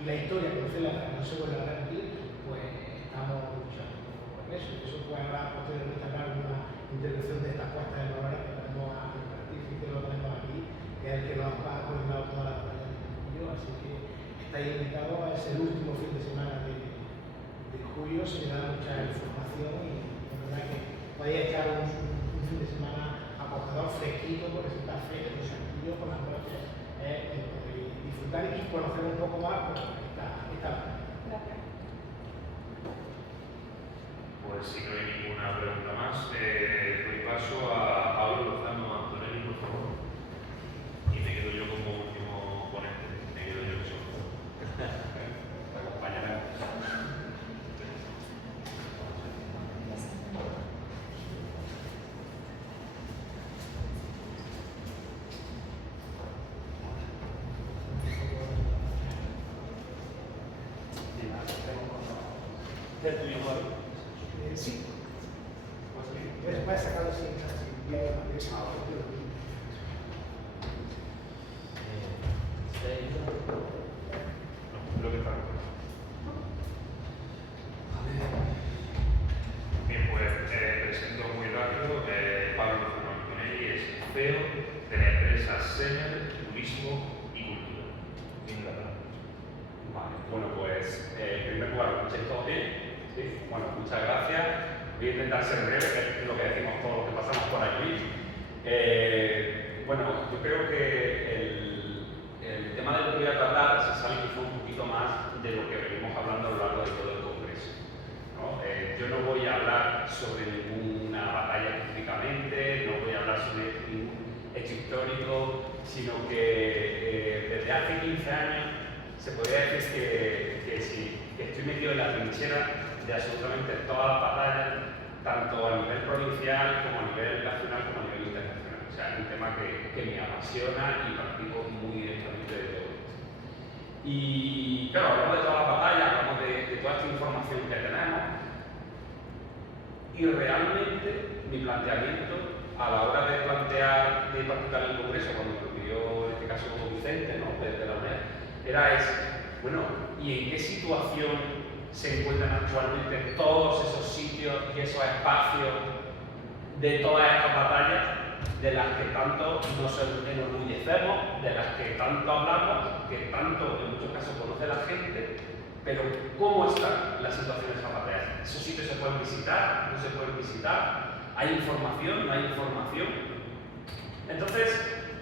y la historia conocerla para que no se vuelva a repetir, pues estamos luchando por eso. Y eso puede habrá posteriormente hablar una intervención de estas puestas de valores que tenemos a nuestro artífice, que lo tenemos aquí, que es el que nos ha coordinado toda la batalla de Campillo. Así que estáis invitados, es el último fin de semana de julio, se le da mucha información y la verdad que podéis echar un fin de semana acogedor, fresquito, por ese café, los Campillo por las noches, podéis disfrutar y conocer un poco más pues, esta Gracias. Pues si no hay ninguna pregunta más, doy paso a Pablo Lozano Antonelli, por favor. Y me quedo yo como último ponente, me quedo yo que soy. Me acompañarán. sí. Puedes sacarlo así, Lo que está. Bien, pues presento muy rápido. Pablo Lozano Antonelli es CEO de la empresa Semer Turismo y Cultura. Vale, bueno, pues en primer lugar, ¿me escucháis todos bien? ¿Sí? Bueno, muchas gracias. Voy a intentar ser breve, que es lo que decimos todos los que pasamos por aquí. Bueno, yo creo que el tema del que voy a tratar se sale un poquito más de lo que venimos hablando a lo largo de todo el Congreso, ¿no? Yo no voy a hablar sobre ninguna batalla específicamente, no voy a hablar sobre ningún hecho histórico, sino que desde hace 15 años se podría decir que si estoy metido en la trinchera de absolutamente todas las batallas, tanto a nivel provincial como a nivel nacional como a nivel internacional. O sea, es un tema que me apasiona y participo muy directamente de todo esto. Y claro, hablamos de todas las batallas, hablamos de toda esta información que tenemos, y realmente mi planteamiento a la hora de plantear, de participar en el Congreso, cuando lo pidió en este caso Vicente, ¿no?, desde la UNED, era bueno, ¿y en qué situación se encuentran actualmente todos esos sitios y esos espacios de todas estas batallas de las que tanto nos enorgullecemos, de las que tanto hablamos, que tanto en muchos casos conoce la gente, pero ¿cómo está la situación de esas batallas? ¿Esos sitios se pueden visitar? ¿No se pueden visitar? ¿Hay información? ¿No hay información? Entonces,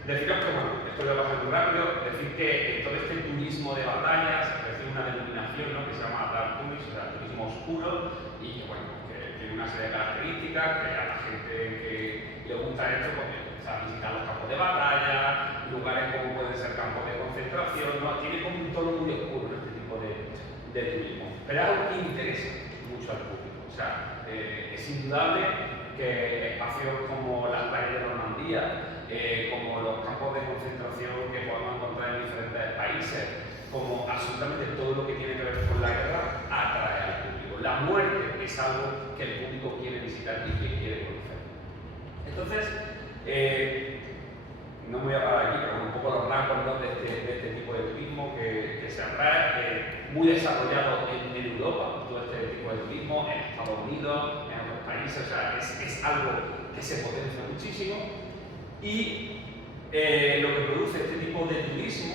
deciros que, bueno, esto lo voy a pasar muy rápido, decir que todo este turismo de batallas recibe una denominación, ¿no?, que se llama Dark Tourism, o sea, turismo oscuro, y que, bueno, que tiene una serie de características, que a la gente que le gusta esto, pues, o sea, visitar los campos de batalla, lugares como pueden ser campos de concentración, ¿no? Tiene como un tono muy oscuro este tipo de turismo, pero es algo que interesa mucho al público. O sea, es indudable que espacios como las playas de Normandía, como los campos de concentración que podemos encontrar en diferentes países, como absolutamente todo lo que tiene que ver con la guerra, atrae al público. La muerte es algo que el público quiere visitar y que quiere conocer. Entonces, no me voy a parar aquí, pero un poco los rasgos, ¿no?, de este tipo de turismo que se atrae, muy desarrollado en Europa, todo este tipo de turismo, en Estados Unidos, en otros países, o sea, es algo que se potencia muchísimo. Y lo que produce este tipo de turismo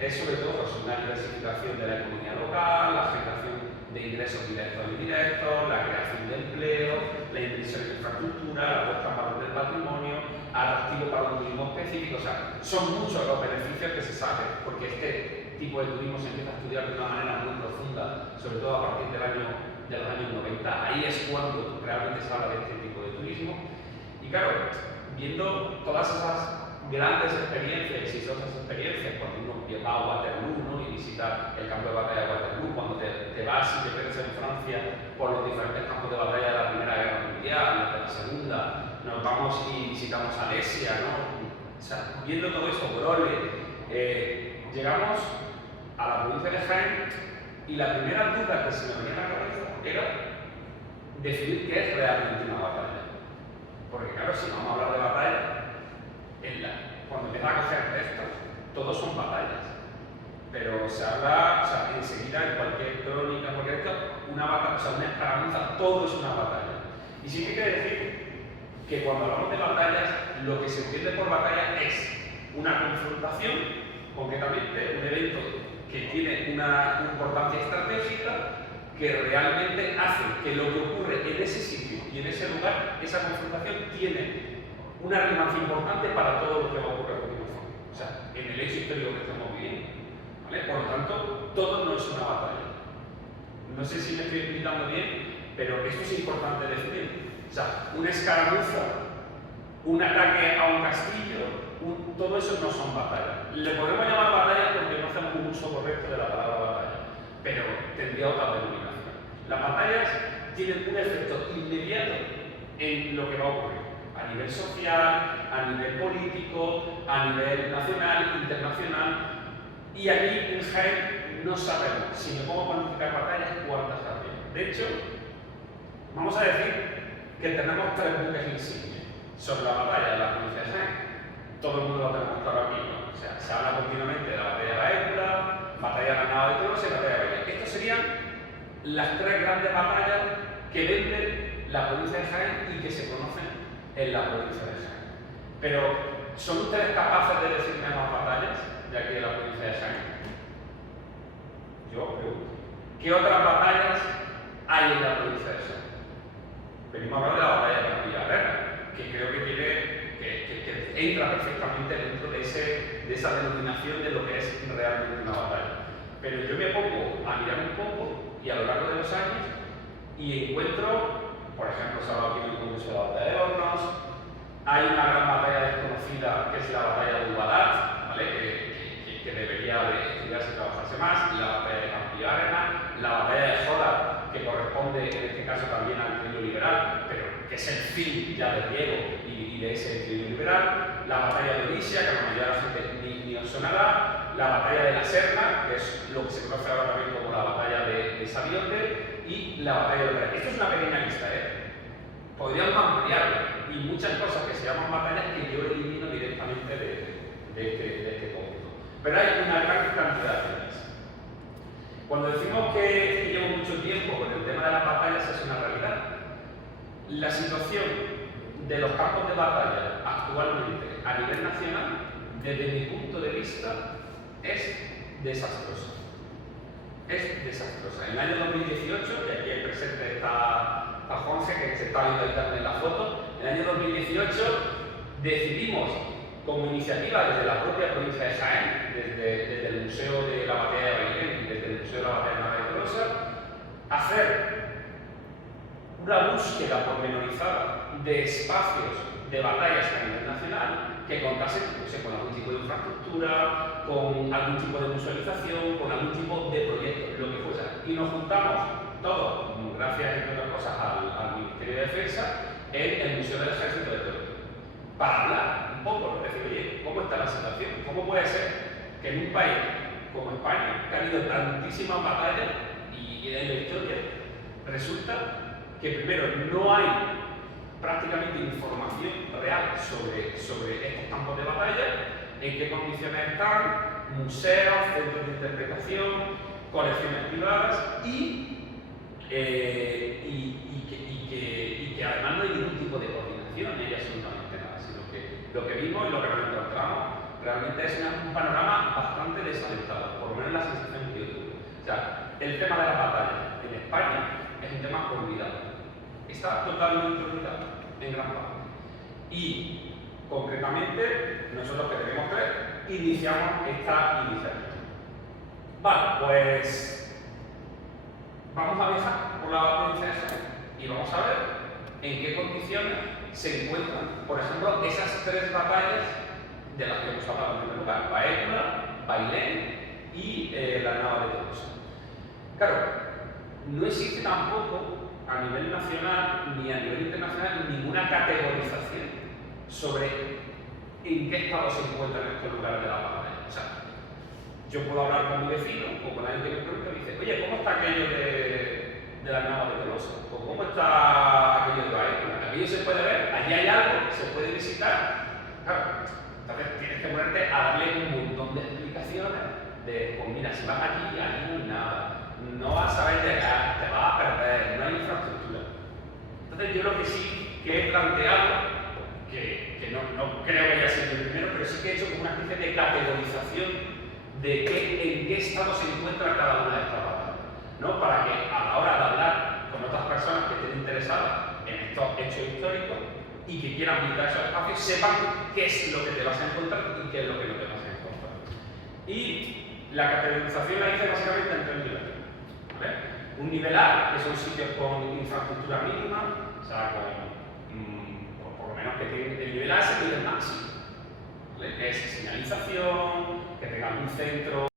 es sobre todo pues, una diversificación de la economía local, la generación de ingresos directos e indirectos, la creación de empleo, la inversión en infraestructura, la puesta en valor del patrimonio, atractivo para un turismo específico. O sea, son muchos los beneficios que se saben, porque este tipo de turismo se empieza a estudiar de una manera muy profunda, sobre todo a partir de los años 90. Ahí es cuando realmente se habla de este tipo de turismo. Y claro, viendo todas esas grandes experiencias, exitosas experiencias, cuando uno va a Waterloo, ¿no?, y visita el campo de batalla de Waterloo, cuando te vas y te pierdes en Francia por los diferentes campos de batalla de la Primera Guerra Mundial, de la Segunda, nos vamos y visitamos Alesia, ¿no? O sea, viendo todo eso, Brole, llegamos a la provincia de Jaén y la primera duda que se me venía a la cabeza era decidir qué es realmente una batalla. Porque claro, si vamos a hablar de batalla, cuando empiezas a coger textos, todos son batallas. Pero se habla, o sea, enseguida en cualquier crónica, cualquier texto, una batalla, o sea, una escaramuza, todo es una batalla. Y sí que hay que decir que cuando hablamos de batallas, lo que se entiende por batalla es una confrontación, concretamente un evento que tiene una importancia estratégica, que realmente hace que lo que ocurre en ese sitio y en ese lugar, esa confrontación tiene una relevancia importante para todo lo que va a ocurrir a continuación. O sea, en el hecho histórico que estamos viviendo. ¿Vale? Por lo tanto, todo no es una batalla. No sé si me estoy explicando bien, pero esto es importante definir. O sea, una escaramuza, un ataque a un castillo, todo eso no son batallas. Le podemos llamar batallas porque no hacemos un uso correcto de la palabra batalla, pero tendría otra denominación. Las batallas tienen un efecto inmediato en lo que va a ocurrir, a nivel social, a nivel político, a nivel nacional, internacional, y aquí en Jaén no sabemos, si me pongo a cuantificar batallas, cuántas habría. De hecho, vamos a decir que tenemos 3 buques insignia sobre la batalla de la provincia de Jaén. Todo el mundo lo tenemos claro aquí, ¿no? O sea, se habla continuamente de la batalla de la Écula, batalla de la Nava de Toros y batalla de Bahía. Estas serían las 3 grandes batallas que vende la provincia de Jaén y que se conocen en la provincia de Jaén. Pero, ¿son ustedes capaces de decirme más batallas de aquí de la provincia de Jaén? Yo pregunto. ¿Qué otras batallas hay en la provincia de Jaén? Venimos a hablar de la batalla de Campillarena, que creo que entra perfectamente dentro de esa denominación de lo que es realmente una batalla. Pero yo me pongo a mirar un poco y a lo largo de los años y encuentro, por ejemplo, se ha hablado aquí en el Congreso de la Batalla de Hornos, hay una gran batalla desconocida que es la batalla de Ubalat, ¿vale? que debería de estudiarse y trabajarse más, la batalla de Campillarena, la batalla de Jola, que corresponde en este caso también al trienio liberal, pero que es el fin ya de Diego y de ese trienio liberal, la batalla de Orisia, que a la mayoría de la gente ni os sonará, la batalla de la Serna, que es lo que se conoce ahora también como la batalla de Sabiote, y la batalla de Oberá. Esto es una pequeña lista, podríamos ampliarlo, y muchas cosas que se llaman batallas que yo elimino directamente de este cómputo. Pero hay una gran cantidad de ellas. Cuando decimos que llevo mucho tiempo con el tema de las batallas, es una realidad. La situación de los campos de batalla actualmente a nivel nacional, desde mi punto de vista, es desastrosa. Es desastrosa. En el año 2018, y aquí el presente está Juanse, que se está viendo ahí en la foto, en el año 2018 decidimos, como iniciativa desde la propia provincia de Jaén, desde el Museo de la Batalla de Bailén y desde el Museo de la Batalla de Navaja, hacer una búsqueda pormenorizada de espacios de batallas a nivel nacional que contasen con algún tipo de infraestructura, con algún tipo de musealización, con algún tipo de proyecto, lo que fuese. Y nos juntamos todos, gracias entre otras cosas al Ministerio de Defensa, en el Museo del Ejército de Toledo, para hablar un poco, decir, oye, ¿cómo está la situación? ¿Cómo puede ser que en un país como España, que ha habido tantísimas batallas y en la historia, resulta que primero no hay prácticamente información real sobre estos campos de batalla, en qué condiciones están, museos, centros de interpretación, colecciones privadas y que además no hay ningún tipo de coordinación, ni hay absolutamente nada, sino que lo que vimos y lo que nos encontramos realmente es un panorama bastante desalentado, por lo menos la sensación que yo tuve. O sea, el tema de la batalla en España es un tema olvidado. Está totalmente olvidado, en gran parte. Y, concretamente, nosotros que tenemos que iniciamos esta iniciativa. Vale, pues vamos a viajar por la provincia de Jaén y vamos a ver en qué condiciones se encuentran, por ejemplo, esas tres batallas de las que hemos hablado en primer lugar: Baécula, Bailén y la Nava de Tolosa. Claro, no existe tampoco a nivel nacional ni a nivel internacional ninguna categorización sobre en qué estado se encuentran estos lugares de la batalla. O sea, yo puedo hablar con mi vecino o con alguien que me pregunta y me dice, oye, ¿cómo está aquello de la Nava de Tolosa? ¿O cómo está aquello de Baécula? Aquello se puede ver, allí hay algo, se puede visitar. Claro, entonces tienes que ponerte a darle un montón de explicaciones de, pues mira, si vas aquí, allí no hay nada. No vas a saber llegar, te vas a perder, no hay infraestructura. Entonces yo lo que sí que he planteado, que no creo que haya sido el primero, pero sí que he hecho como una especie de categorización de en qué estado se encuentra cada una de estas batallas, ¿no? Para que a la hora de hablar con otras personas que estén interesadas en estos hechos históricos y que quieran visitar esos espacios, sepan qué es lo que te vas a encontrar y qué es lo que no te vas a encontrar. Y la categorización la hice básicamente en tres niveles. ¿Vale? Un nivel A, que son sitios con infraestructura mínima, o sea, por lo menos que tienen el nivel A es el nivel máximo, ¿vale? Que es señalización, que tengan un centro